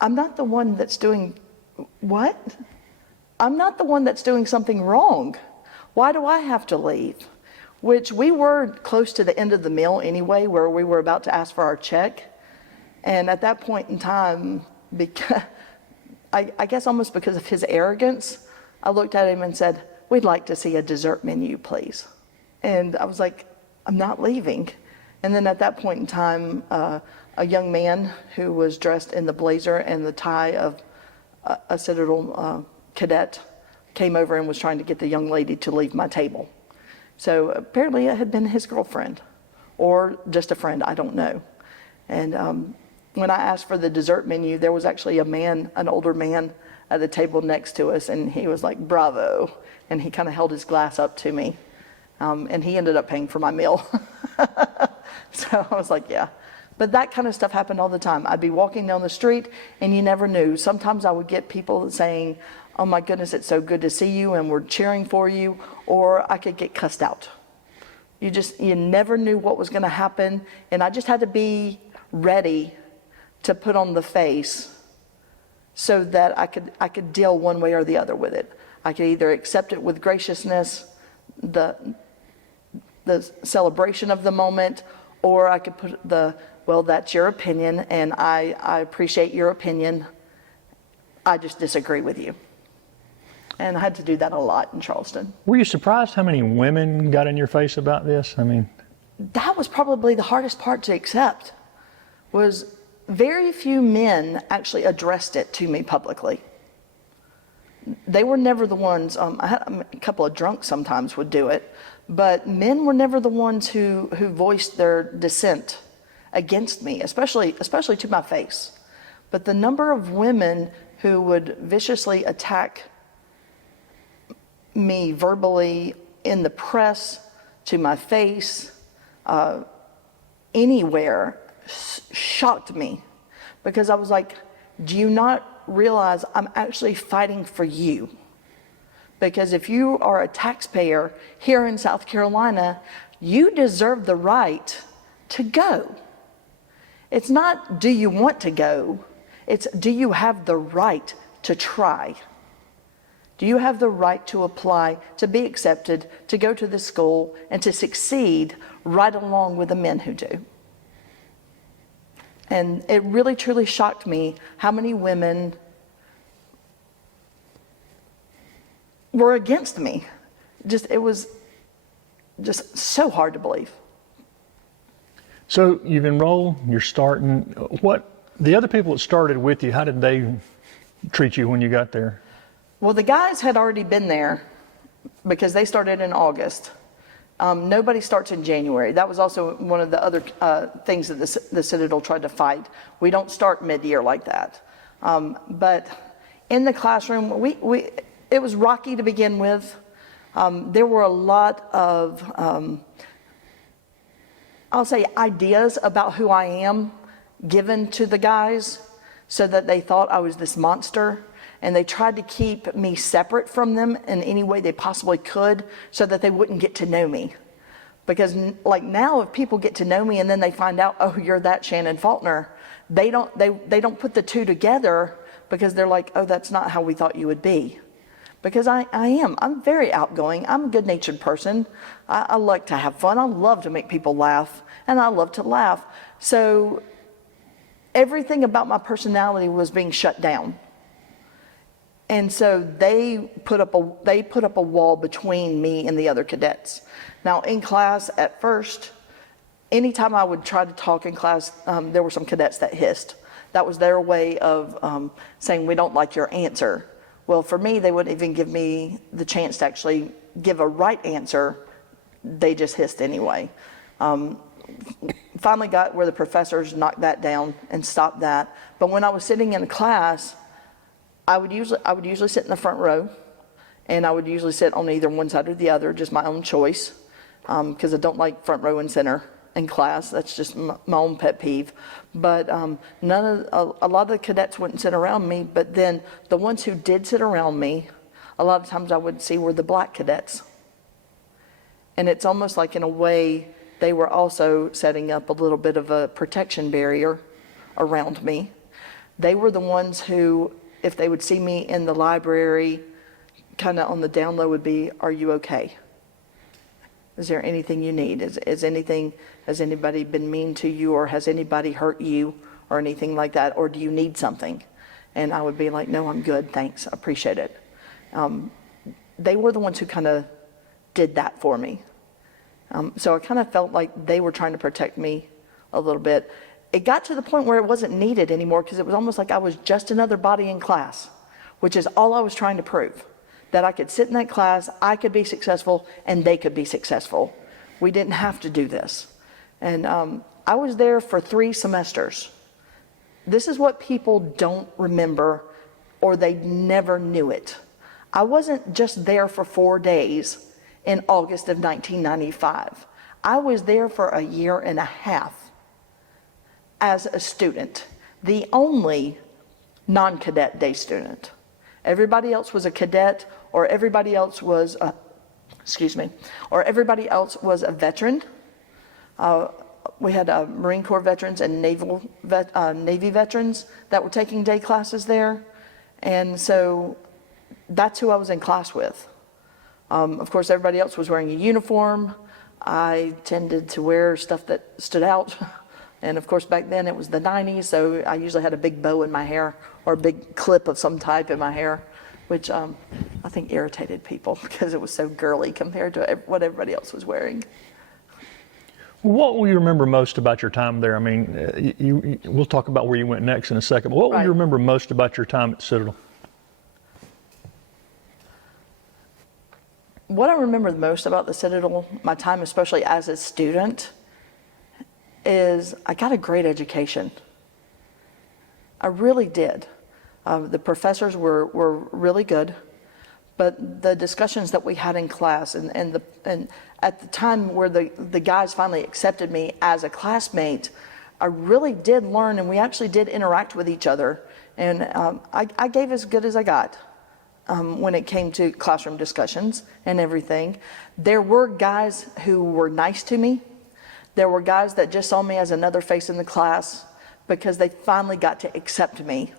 I'm not the one that's doing, what? I'm not the one that's doing something wrong. Why do I have to leave? Which we were close to the end of the meal anyway, where we were about to ask for our check. And at that point in time, because I guess almost because of his arrogance, I looked at him and said, we'd like to see a dessert menu, please. And I was like, I'm not leaving. And then at that point in time, a young man who was dressed in the blazer and the tie of a Citadel cadet came over and was trying to get the young lady to leave my table. So apparently it had been his girlfriend or just a friend, I don't know. And when I asked for the dessert menu, there was actually a man, an older man at the table next to us, and he was like, bravo. And he kind of held his glass up to me. And he ended up paying for my meal. So I was like, yeah. But that kind of stuff happened all the time. I'd be walking down the street and you never knew. Sometimes I would get people saying, oh my goodness, it's so good to see you and we're cheering for you. Or I could get cussed out. You never knew what was going to happen. And I just had to be ready to put on the face so that I could deal one way or the other with it. I could either accept it with graciousness, the celebration of the moment, or I could put well, that's your opinion, and I appreciate your opinion. I just disagree with you. And I had to do that a lot in Charleston. Were you surprised how many women got in your face about this? I mean, that was probably the hardest part to accept, was very few men actually addressed it to me publicly. They were never the ones, I had a couple of drunks sometimes would do it, but men were never the ones who voiced their dissent against me, especially to my face. But the number of women who would viciously attack me verbally in the press, to my face, anywhere, shocked me. Because I was like, do you not realize I'm actually fighting for you? Because if you are a taxpayer here in South Carolina, you deserve the right to go. It's not, do you want to go? It's, do you have the right to try? Do you have the right to apply, to be accepted, to go to this school, and to succeed right along with the men who do? And it really, truly shocked me how many women were against me. It was just so hard to believe. So you've enrolled, you're starting. What, the other people that started with you, how did they treat you when you got there? Well, the guys had already been there because they started in August. Nobody starts in January. That was also one of the other things that the Citadel tried to fight. We don't start mid-year like that. But in the classroom, it was rocky to begin with. There were a lot of, I'll say, ideas about who I am given to the guys so that they thought I was this monster. And they tried to keep me separate from them in any way they possibly could so that they wouldn't get to know me. Because like now, if people get to know me and then they find out, oh, you're that Shannon Faulkner, they don't put the two together, because they're like, oh, that's not how we thought you would be. Because I am. I'm very outgoing. I'm a good-natured person. I like to have fun. I love to make people laugh, and I love to laugh. So everything about my personality was being shut down. And so they put up a wall between me and the other cadets. Now in class at first, anytime I would try to talk in class, there were some cadets that hissed. That was their way of saying, we don't like your answer. Well, for me, they wouldn't even give me the chance to actually give a right answer. They just hissed anyway. Finally got where the professors knocked that down and stopped that. But when I was sitting in class, I would usually sit in the front row, and I would usually sit on either one side or the other, just my own choice, because I don't like front row and center in class. That's just my own pet peeve. But a lot of the cadets wouldn't sit around me, but then the ones who did sit around me, a lot of times I would see were the black cadets. And it's almost like, in a way, they were also setting up a little bit of a protection barrier around me. They were the ones who, if they would see me in the library, kind of on the down low, would be, are you okay? Is there anything you need? Has anybody been mean to you, or has anybody hurt you, or anything like that? Or do you need something? And I would be like, no, I'm good, thanks, I appreciate it. They were the ones who kind of did that for me. So I kind of felt like they were trying to protect me a little bit. It got to the point where it wasn't needed anymore, because it was almost like I was just another body in class, which is all I was trying to prove. That I could sit in that class, I could be successful, and they could be successful. We didn't have to do this. And I was there for 3 semesters. This is what people don't remember, or they never knew it. I wasn't just there for 4 days in August of 1995. I was there for a year and a half as a student, the only non-cadet day student. Everybody else was a cadet, or everybody else was, or everybody else was a veteran. We had Marine Corps veterans and Navy veterans that were taking day classes there. And so that's who I was in class with. Of course, everybody else was wearing a uniform. I tended to wear stuff that stood out. And of course, back then it was the 90s, so I usually had a big bow in my hair, or a big clip of some type in my hair, which I think irritated people because it was so girly compared to what everybody else was wearing. What will you remember most about your time there? I mean, we'll talk about where you went next in a second, but what will you remember most about your time at Citadel? What I remember the most about the Citadel, my time especially as a student, is I got a great education. I really did. The professors were really good, but the discussions that we had in class, and at the time where the guys finally accepted me as a classmate, I really did learn, and we actually did interact with each other. And I gave as good as I got when it came to classroom discussions and everything. There were guys who were nice to me. There were guys that just saw me as another face in the class because they finally got to accept me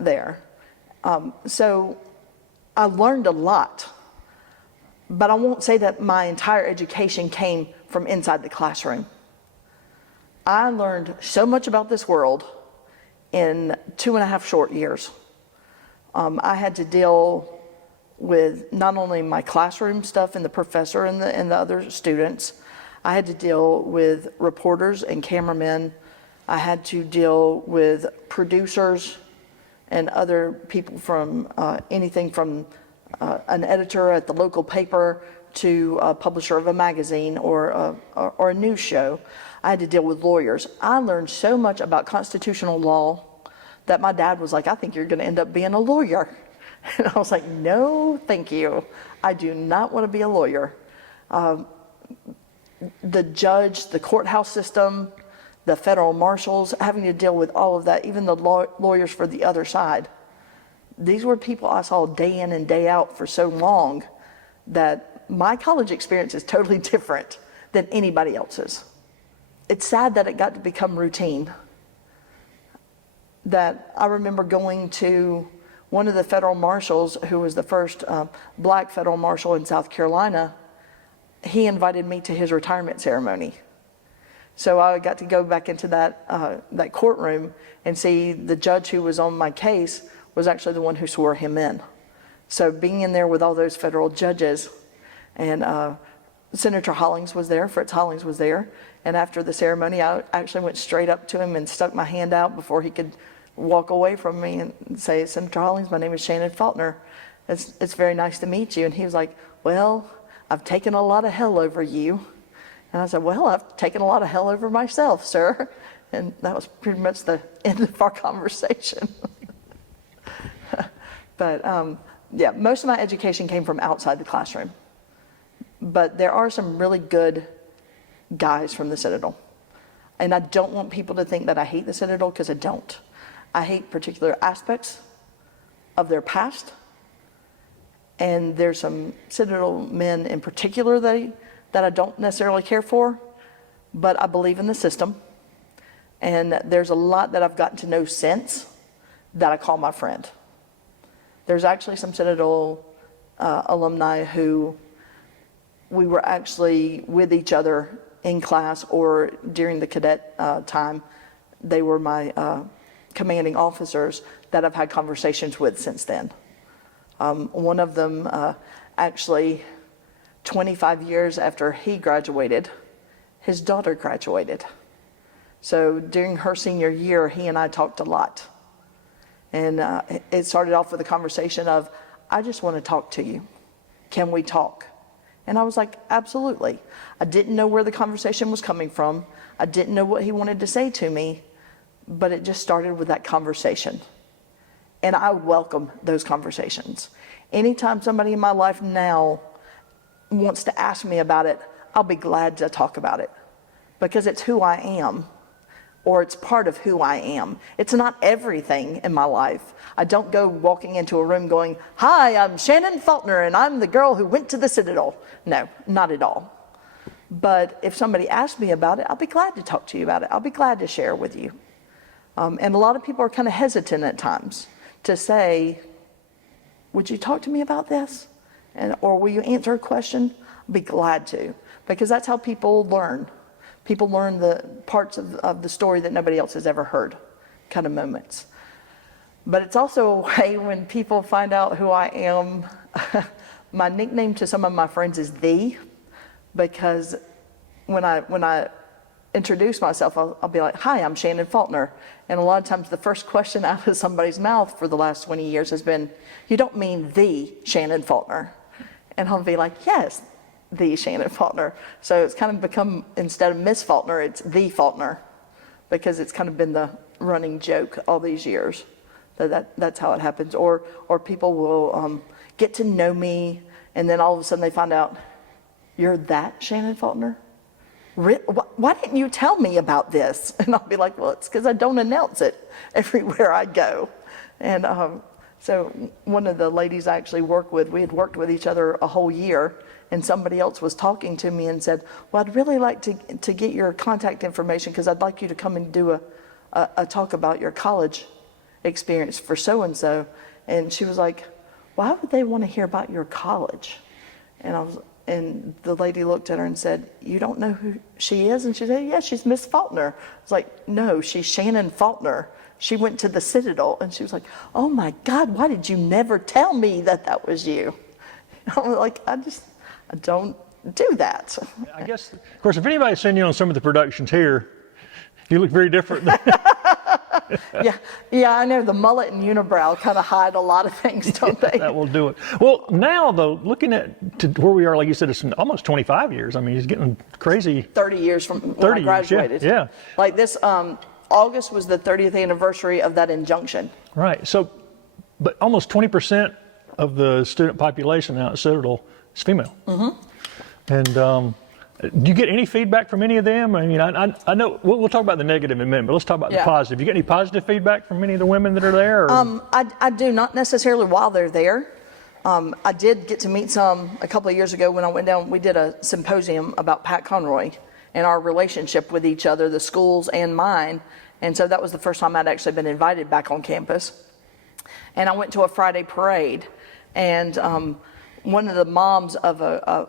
there. So I learned a lot, but I won't say that my entire education came from inside the classroom. I learned so much about this world in 2.5 short years. I had to deal with not only my classroom stuff and the professor and the other students. I had to deal with reporters and cameramen. I had to deal with producers and other people from anything from an editor at the local paper to a publisher of a magazine or a news show. I had to deal with lawyers. I learned so much about constitutional law that my dad was like, I think you're going to end up being a lawyer. And I was like, no, thank you. I do not want to be a lawyer. The judge, the courthouse system, the federal marshals, having to deal with all of that, even the lawyers for the other side. These were people I saw day in and day out for so long that my college experience is totally different than anybody else's. It's sad that it got to become routine. That I remember going to one of the federal marshals, who was the first black federal marshal in South Carolina. He invited me to his retirement ceremony. So I got to go back into that courtroom and see the judge who was on my case was actually the one who swore him in. So being in there with all those federal judges, and Senator Hollings was there, Fritz Hollings was there, and after the ceremony, I actually went straight up to him and stuck my hand out before he could walk away from me and say, Senator Hollings, my name is Shannon Faulkner. It's very nice to meet you. And he was like, well, I've taken a lot of hell over you. And I said, well, I've taken a lot of hell over myself, sir. And that was pretty much the end of our conversation. But yeah, most of my education came from outside the classroom. But there are some really good guys from the Citadel. And I don't want people to think that I hate the Citadel, because I don't. I hate particular aspects of their past. And there's some Citadel men in particular that I don't necessarily care for, but I believe in the system. And there's a lot that I've gotten to know since that I call my friend. There's actually some Citadel alumni who we were actually with each other in class or during the cadet time. They were my commanding officers that I've had conversations with since then. One of them actually 25 years after he graduated, his daughter graduated. So during her senior year, he and I talked a lot. And it started off with a conversation of, I just want to talk to you. Can we talk? And I was like, absolutely. I didn't know where the conversation was coming from. I didn't know what he wanted to say to me, but it just started with that conversation. And I welcome those conversations. Anytime somebody in my life now wants to ask me about it, I'll be glad to talk about it, because it's who I am, or it's part of who I am. It's not everything in my life. I don't go walking into a room going, hi, I'm Shannon Faulkner, and I'm the girl who went to the Citadel. No, not at all. But if somebody asks me about it, I'll be glad to talk to you about it. I'll be glad to share with you. And a lot of people are kind of hesitant at times to say, would you talk to me about this? Or will you answer a question? I'll be glad to, because that's how people learn. People learn the parts of the story that nobody else has ever heard, kind of moments. But it's also a way when people find out who I am. My nickname to some of my friends is "the," because when I introduce myself, I'll be like, hi, I'm Shannon Faulkner. And a lot of times the first question out of somebody's mouth for the last 20 years has been, you don't mean the Shannon Faulkner? And I'll be like, yes, the Shannon Faulkner. So it's kind of become, instead of Miss Faulkner, it's the Faulkner, because it's kind of been the running joke all these years. That's how it happens. Or people will get to know me, and then all of a sudden they find out, you're that Shannon Faulkner? Why didn't you tell me about this? And I'll be like, well, it's because I don't announce it everywhere I go. And so one of the ladies I actually work with, we had worked with each other a whole year, and somebody else was talking to me and said, well, I'd really like to get your contact information, because I'd like you to come and do a talk about your college experience for so-and-so. And she was like, why would they want to hear about your college? And the lady looked at her and said, you don't know who she is? And she said, yeah, she's Miss Faulkner. I was like, no, she's Shannon Faulkner. She went to the Citadel. And she was like, oh my God, why did you never tell me that was you? I was like, I don't do that. I guess, of course, if anybody's seen you on some of the productions here, you look very different. Yeah, I know the mullet and unibrow kind of hide a lot of things, don't they? That will do it. Well, now though, looking at to where we are, like you said, it's almost 25 years. I mean, it's getting crazy. 30 years from when I graduated. Yeah. Like this, August was the 30th anniversary of that injunction. Right. So, but almost 20% of the student population now at Citadel is female. Mm-hmm. And do you get any feedback from any of them? I mean, I know we'll talk about the negative in a minute, but let's talk about the positive. You get any positive feedback from any of the women that are there? Or? I do, not necessarily while they're there, I did get to meet some a couple of years ago when I went down. We did a symposium about Pat Conroy and our relationship with each other, the schools and mine. And so that was the first time I'd actually been invited back on campus. And I went to a Friday parade, and one of the moms of a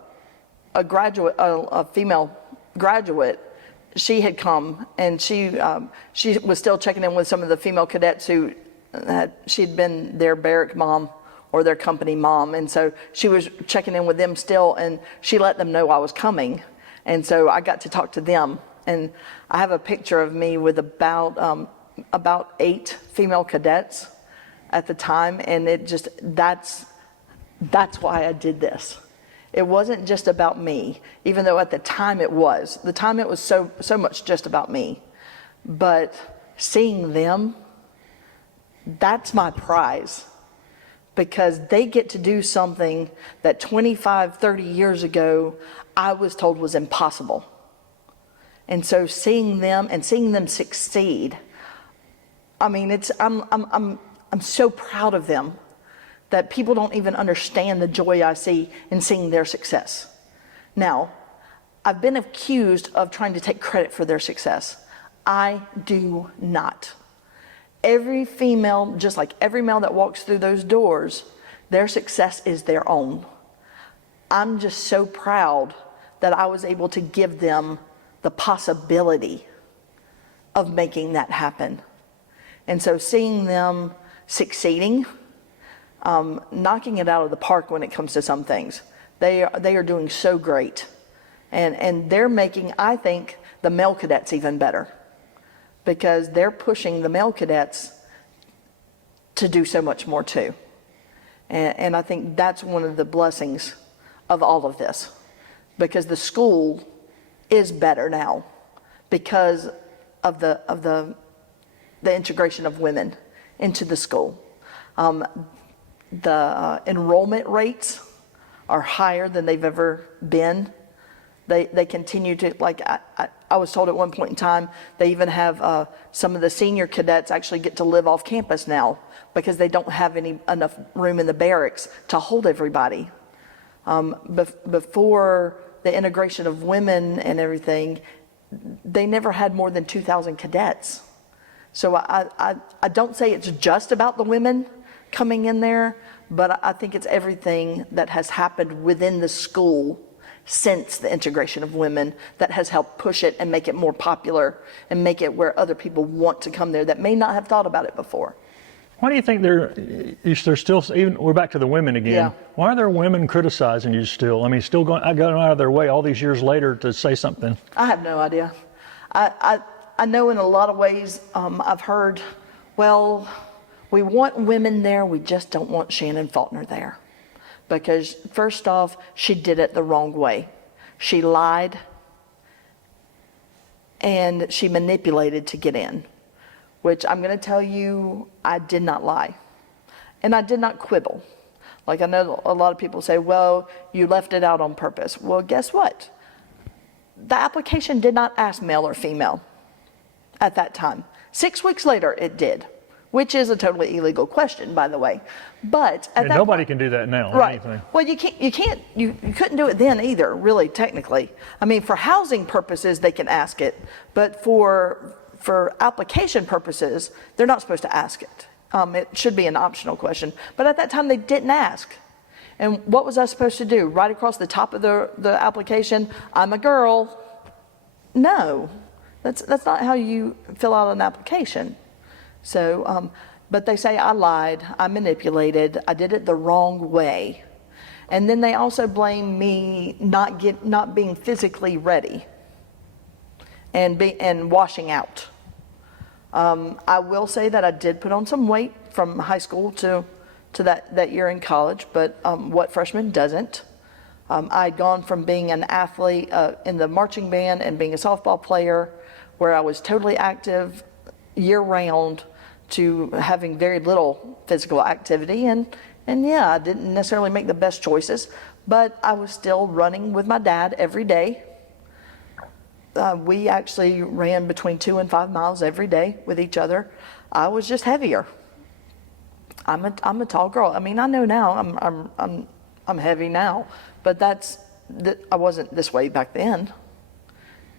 female graduate, she had come, and she was still checking in with some of the female cadets who she'd been their barrack mom or their company mom, and so she was checking in with them still, and she let them know I was coming, and so I got to talk to them. And I have a picture of me with about 8 female cadets at the time, and that's why I did this. It wasn't just about me, even though at the time it was. The time it was so much just about me. But seeing them, that's my prize, because they get to do something that 25, 30 years ago I was told was impossible. And so seeing them succeed, I mean, I'm so proud of them that people don't even understand the joy I see in seeing their success. Now, I've been accused of trying to take credit for their success. I do not. Every female, just like every male that walks through those doors, their success is their own. I'm just so proud that I was able to give them the possibility of making that happen. And so seeing them succeeding, knocking it out of the park when it comes to some things, they are doing so great. And they're making, I think, the male cadets even better, because they're pushing the male cadets to do so much more too. And I think that's one of the blessings of all of this, because the school is better now because of the integration of women into the school. The enrollment rates are higher than they've ever been. They continue to, like I was told at one point in time, they even have some of the senior cadets actually get to live off campus now because they don't have enough room in the barracks to hold everybody. Before the integration of women and everything, they never had more than 2,000 cadets. So I don't say it's just about the women coming in there, but I think it's everything that has happened within the school since the integration of women that has helped push it and make it more popular and make it where other people want to come there that may not have thought about it before. Why do you think they're still, even, we're back to the women again. Yeah. Why are there women criticizing you still? I mean, still going out of their way all these years later to say something? I have no idea. I know in a lot of ways I've heard, well, we want women there, we just don't want Shannon Faulkner there. Because first off, she did it the wrong way. She lied and she manipulated to get in, which I'm going to tell you, I did not lie. And I did not quibble. Like, I know a lot of people say, well, you left it out on purpose. Well, guess what? The application did not ask male or female at that time. 6 weeks later, it did, which is a totally illegal question, by the way. But at that nobody point, can do that now. right? Or anything. Well, you couldn't do it then either, really, technically. I mean, for housing purposes, they can ask it, but for application purposes, they're not supposed to ask it. It should be an optional question, but at that time they didn't ask. And what was I supposed to do? Right across the top of the application, I'm a girl. No, that's not how you fill out an application. So, but they say I lied, I manipulated, I did it the wrong way. And then they also blame me not being physically ready and washing out. I will say that I did put on some weight from high school to that year in college, but what freshman doesn't? I'd gone from being an athlete in the marching band and being a softball player where I was totally active year-round to having very little physical activity. And yeah, I didn't necessarily make the best choices, but I was still running with my dad every day. We actually ran between 2 and 5 miles every day with each other. I was just heavier. I'm a tall girl. I mean, I know now I'm heavy now, but I wasn't this way back then.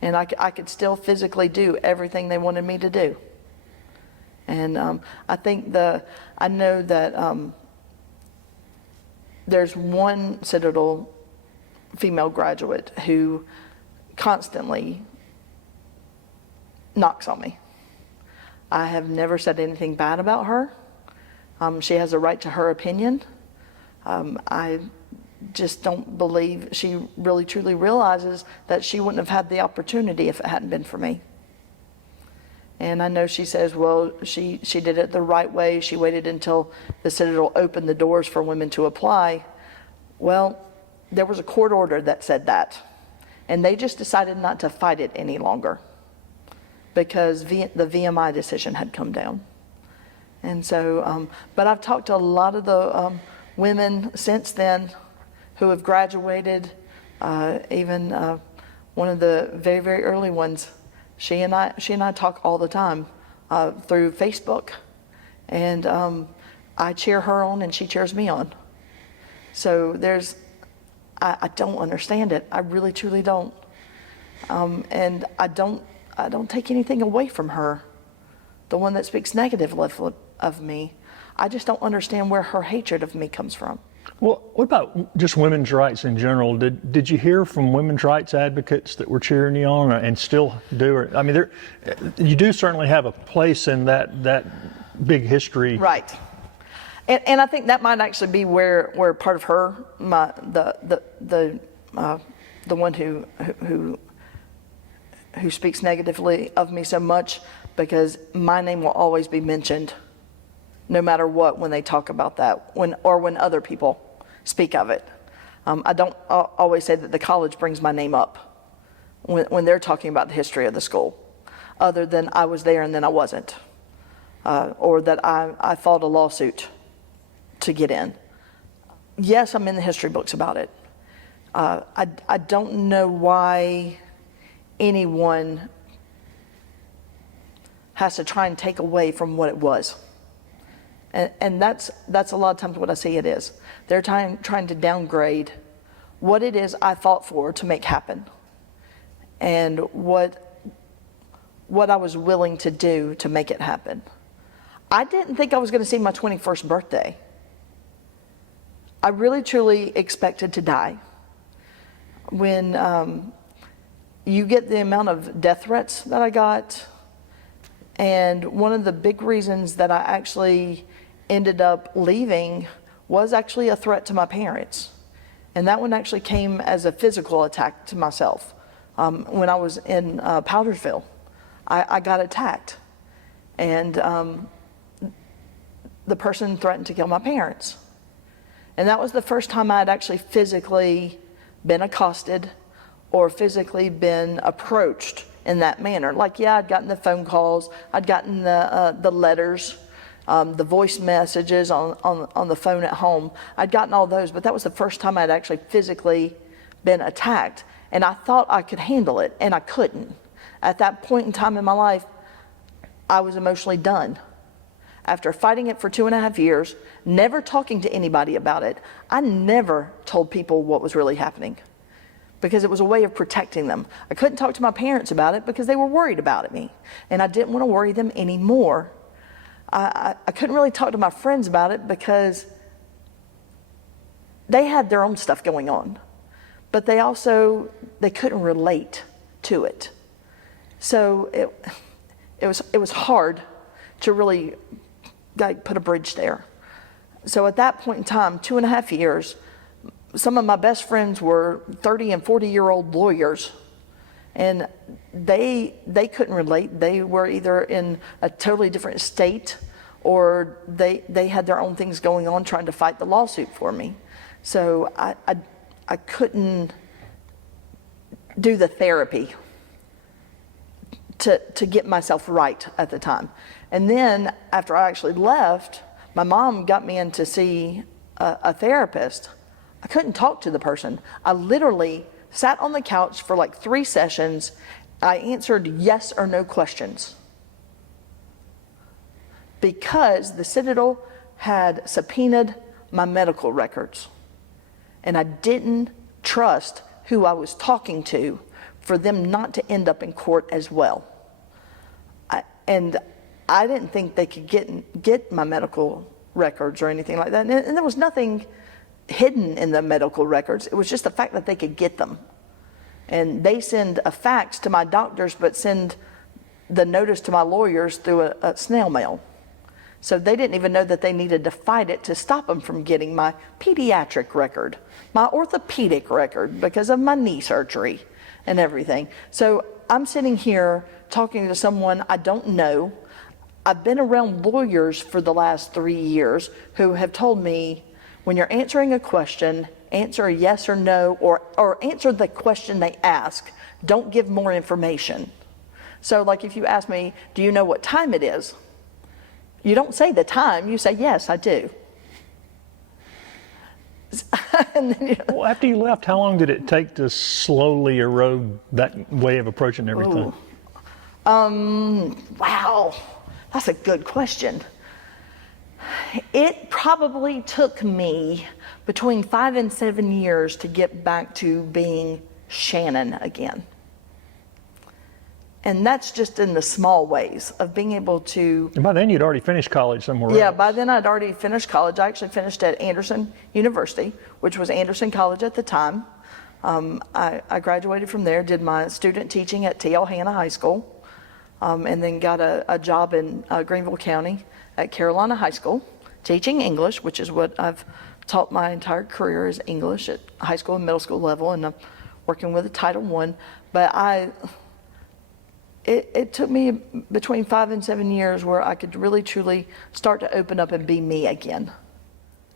And I could still physically do everything they wanted me to do. And I know that there's one Citadel female graduate who constantly knocks on me. I have never said anything bad about her. She has a right to her opinion. I just don't believe she really truly realizes that she wouldn't have had the opportunity if it hadn't been for me. And I know she says, well, she did it the right way. She waited until the Citadel opened the doors for women to apply. Well, there was a court order that said that. And they just decided not to fight it any longer because the VMI decision had come down. And so, but I've talked to a lot of the women since then who have graduated, even one of the very, very early ones. She and I talk all the time through Facebook, and I cheer her on and she cheers me on. So I don't understand it. I really truly don't. And I don't take anything away from her, the one that speaks negatively of me. I just don't understand where her hatred of me comes from. Well, what about just women's rights in general? Did you hear from women's rights advocates that were cheering you on and still do? I mean, you do certainly have a place in that big history. Right. And I think that might actually be where part of her, the one who speaks negatively of me so much, because my name will always be mentioned no matter what when they talk about that, when other people speak of it. I don't always say that the college brings my name up when they're talking about the history of the school, other than I was there and then I wasn't, or that I filed a lawsuit to get in. Yes, I'm in the history books about it. I don't know why anyone has to try and take away from what it was. And that's a lot of times what I see it is. They're trying to downgrade what it is I fought for to make happen, and what I was willing to do to make it happen. I didn't think I was going to see my 21st birthday. I really truly expected to die. When you get the amount of death threats that I got, and one of the big reasons that I actually ended up leaving was actually a threat to my parents. And that one actually came as a physical attack to myself. When I was in Powdersville, I got attacked. And the person threatened to kill my parents. And that was the first time I had actually physically been accosted or physically been approached in that manner. Like, yeah, I'd gotten the phone calls, I'd gotten the letters, the voice messages on the phone at home. I'd gotten all those, but that was the first time I'd actually physically been attacked. And I thought I could handle it, and I couldn't. At that point in time in my life, I was emotionally done. After fighting it for 2.5 years, never talking to anybody about it, I never told people what was really happening, because it was a way of protecting them. I couldn't talk to my parents about it because they were worried about me, and I didn't want to worry them anymore. I couldn't really talk to my friends about it because they had their own stuff going on, but they couldn't relate to it. So it was hard to really put a bridge there. So at that point in time, 2.5 years, some of my best friends were 30 and 40-year-old lawyers, and they couldn't relate. They were either in a totally different state, or they had their own things going on trying to fight the lawsuit for me. So I couldn't do the therapy to get myself right at the time. And then after I actually left, my mom got me in to see a therapist. I couldn't talk to the person. I literally sat on the couch for like 3 sessions. I answered yes or no questions, because the Citadel had subpoenaed my medical records, and I didn't trust who I was talking to for them not to end up in court as well. And I didn't think they could get my medical records or anything like that. And there was nothing hidden in the medical records. It was just the fact that they could get them. And they send a fax to my doctors, but send the notice to my lawyers through a snail mail. So they didn't even know that they needed to fight it to stop them from getting my pediatric record, my orthopedic record because of my knee surgery and everything. So I'm sitting here talking to someone I don't know. I've been around lawyers for the last 3 years who have told me, when you're answering a question, answer a yes or no, or answer the question they ask. Don't give more information. So like if you ask me, do you know what time it is? You don't say the time, you say, yes, I do. And then, Well, after you left, how long did it take to slowly erode that way of approaching everything? Wow, that's a good question. It probably took me between 5 and 7 years to get back to being Shannon again. And that's just in the small ways of being able to... And by then you'd already finished college somewhere else. Yeah, by then I'd already finished college. I actually finished at Anderson University, which was Anderson College at the time. I graduated from there, did my student teaching at T.L. Hanna High School, and then got a job in Greenville County at Carolina High School, teaching English, which is what I've taught my entire career, is English at high school and middle school level, and I'm working with a Title I. But it took me between 5 and 7 years where I could really truly start to open up and be me again.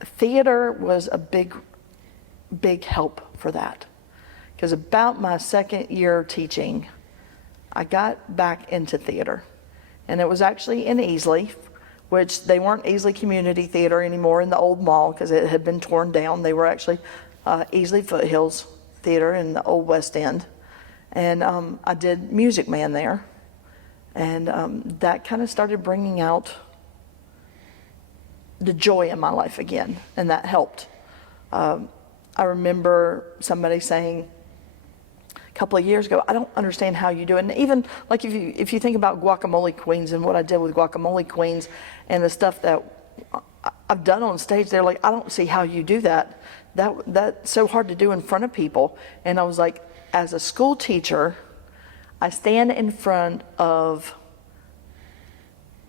Theater was a big help for that, because about my second year teaching, I got back into theater, and it was actually in Easley, which they weren't Easley Community Theater anymore in the old mall because it had been torn down. They were actually Easley Foothills Theater in the old West End. And I did Music Man there. And that kind of started bringing out the joy in my life again, and that helped. I remember somebody saying a couple of years ago, I don't understand how you do it. And even like if you think about Guacamole Queens and what I did with Guacamole Queens and the stuff that I've done on stage, they're like, I don't see how you do that. That's so hard to do in front of people. And I was like, as a school teacher, I stand in front of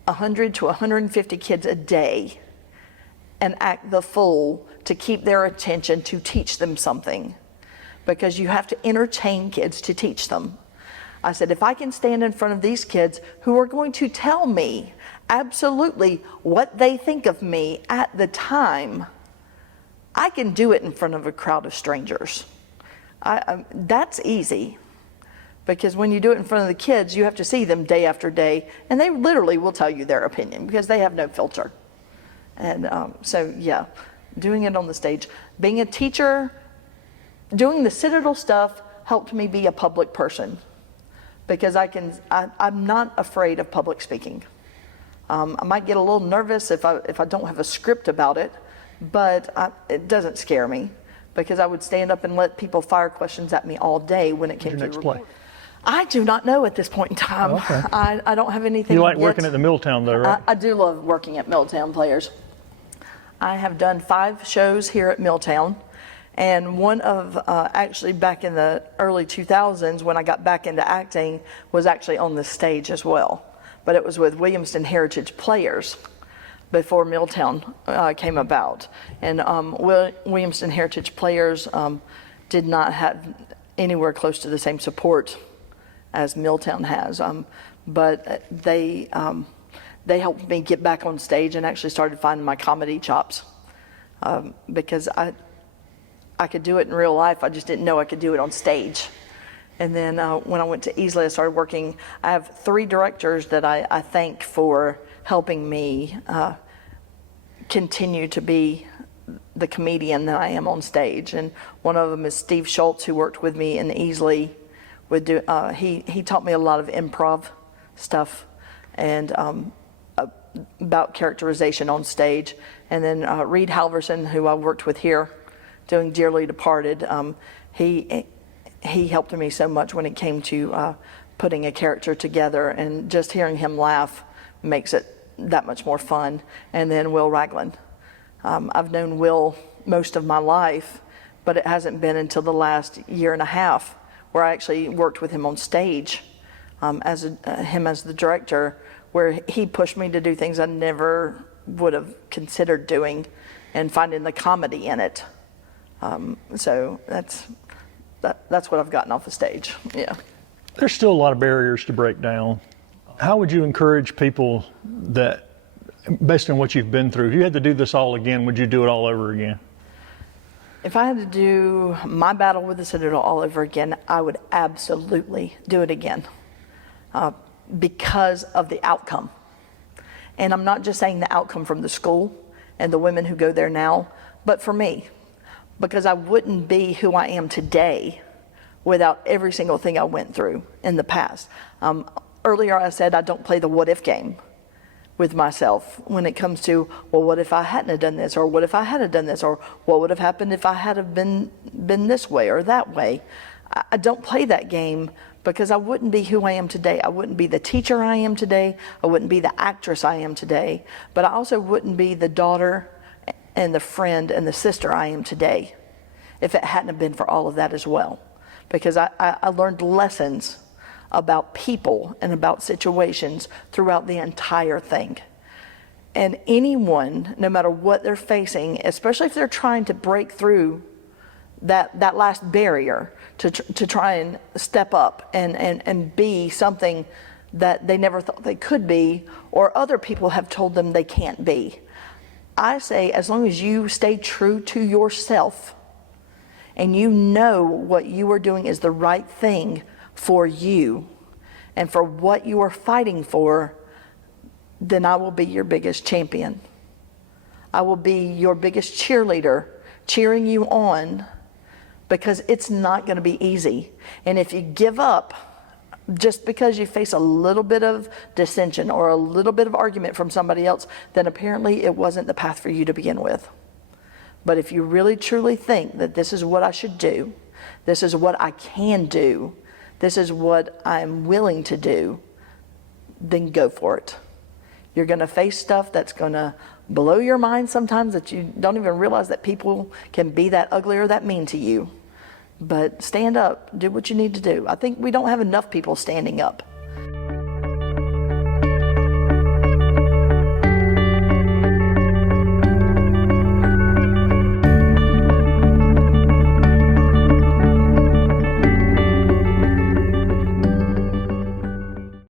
100 to 150 kids a day and act the fool to keep their attention to teach them something, because you have to entertain kids to teach them. I said, if I can stand in front of these kids who are going to tell me absolutely what they think of me at the time, I can do it in front of a crowd of strangers. That's easy, because when you do it in front of the kids, you have to see them day after day, and they literally will tell you their opinion because they have no filter. And so yeah, doing it on the stage, being a teacher, doing the Citadel stuff helped me be a public person, because I'm not afraid of public speaking. I might get a little nervous if I don't have a script about it, but it doesn't scare me, because I would stand up and let people fire questions at me all day when it came to Your next play? I do not know at this point in time. Oh, okay. I don't have anything. You like yet. working at the Milltown though, right? I do love working at Milltown Players. I have done 5 shows here at Milltown, and one of, actually back in the early 2000s when I got back into acting, was actually on the stage as well. But it was with Williamston Heritage Players before Milltown came about. And Williamston Heritage Players did not have anywhere close to the same support as Milltown has. But they helped me get back on stage and actually started finding my comedy chops, because I could do it in real life. I just didn't know I could do it on stage. And then when I went to Easley, I started working. I have 3 directors that I thank for helping me continue to be the comedian that I am on stage. And one of them is Steve Schultz, who worked with me in Easley. He taught me a lot of improv stuff, and about characterization on stage. And then Reed Halverson, who I worked with here doing Dearly Departed, he helped me so much when it came to putting a character together, and just hearing him laugh makes it that much more fun. And then Will Ragland. I've known Will most of my life, but it hasn't been until the last year and a half where I actually worked with him on stage as the director, where he pushed me to do things I never would have considered doing and finding the comedy in it. So that's what I've gotten off the stage. Yeah. There's still a lot of barriers to break down. How would you encourage people that, based on what you've been through, if you had to do this all again, would you do it all over again? If I had to do my battle with the Citadel all over again, I would absolutely do it again because of the outcome. And I'm not just saying the outcome from the school and the women who go there now, but for me, because I wouldn't be who I am today without every single thing I went through in the past. Earlier I said I don't play the what if game with myself when it comes to, well, what if I hadn't have done this, or what if I had have done this, or what would have happened if I had have been this way or that way. I don't play that game because I wouldn't be who I am today. I wouldn't be the teacher I am today. I wouldn't be the actress I am today. But I also wouldn't be the daughter and the friend and the sister I am today if it hadn't have been for all of that as well. Because I learned lessons about people and about situations throughout the entire thing. And anyone, no matter what they're facing, especially if they're trying to break through that last barrier to try and step up and be something that they never thought they could be, or other people have told them they can't be. I say, as long as you stay true to yourself and you know what you are doing is the right thing for you and for what you are fighting for, then I will be your biggest champion. I will be your biggest cheerleader, cheering you on, because it's not going to be easy. And if you give up just because you face a little bit of dissension or a little bit of argument from somebody else, then apparently it wasn't the path for you to begin with. But if you really truly think that this is what I should do, this is what I can do, this is what I'm willing to do, then go for it. You're going to face stuff that's going to blow your mind sometimes, that you don't even realize that people can be that ugly or that mean to you. But stand up, do what you need to do. I think we don't have enough people standing up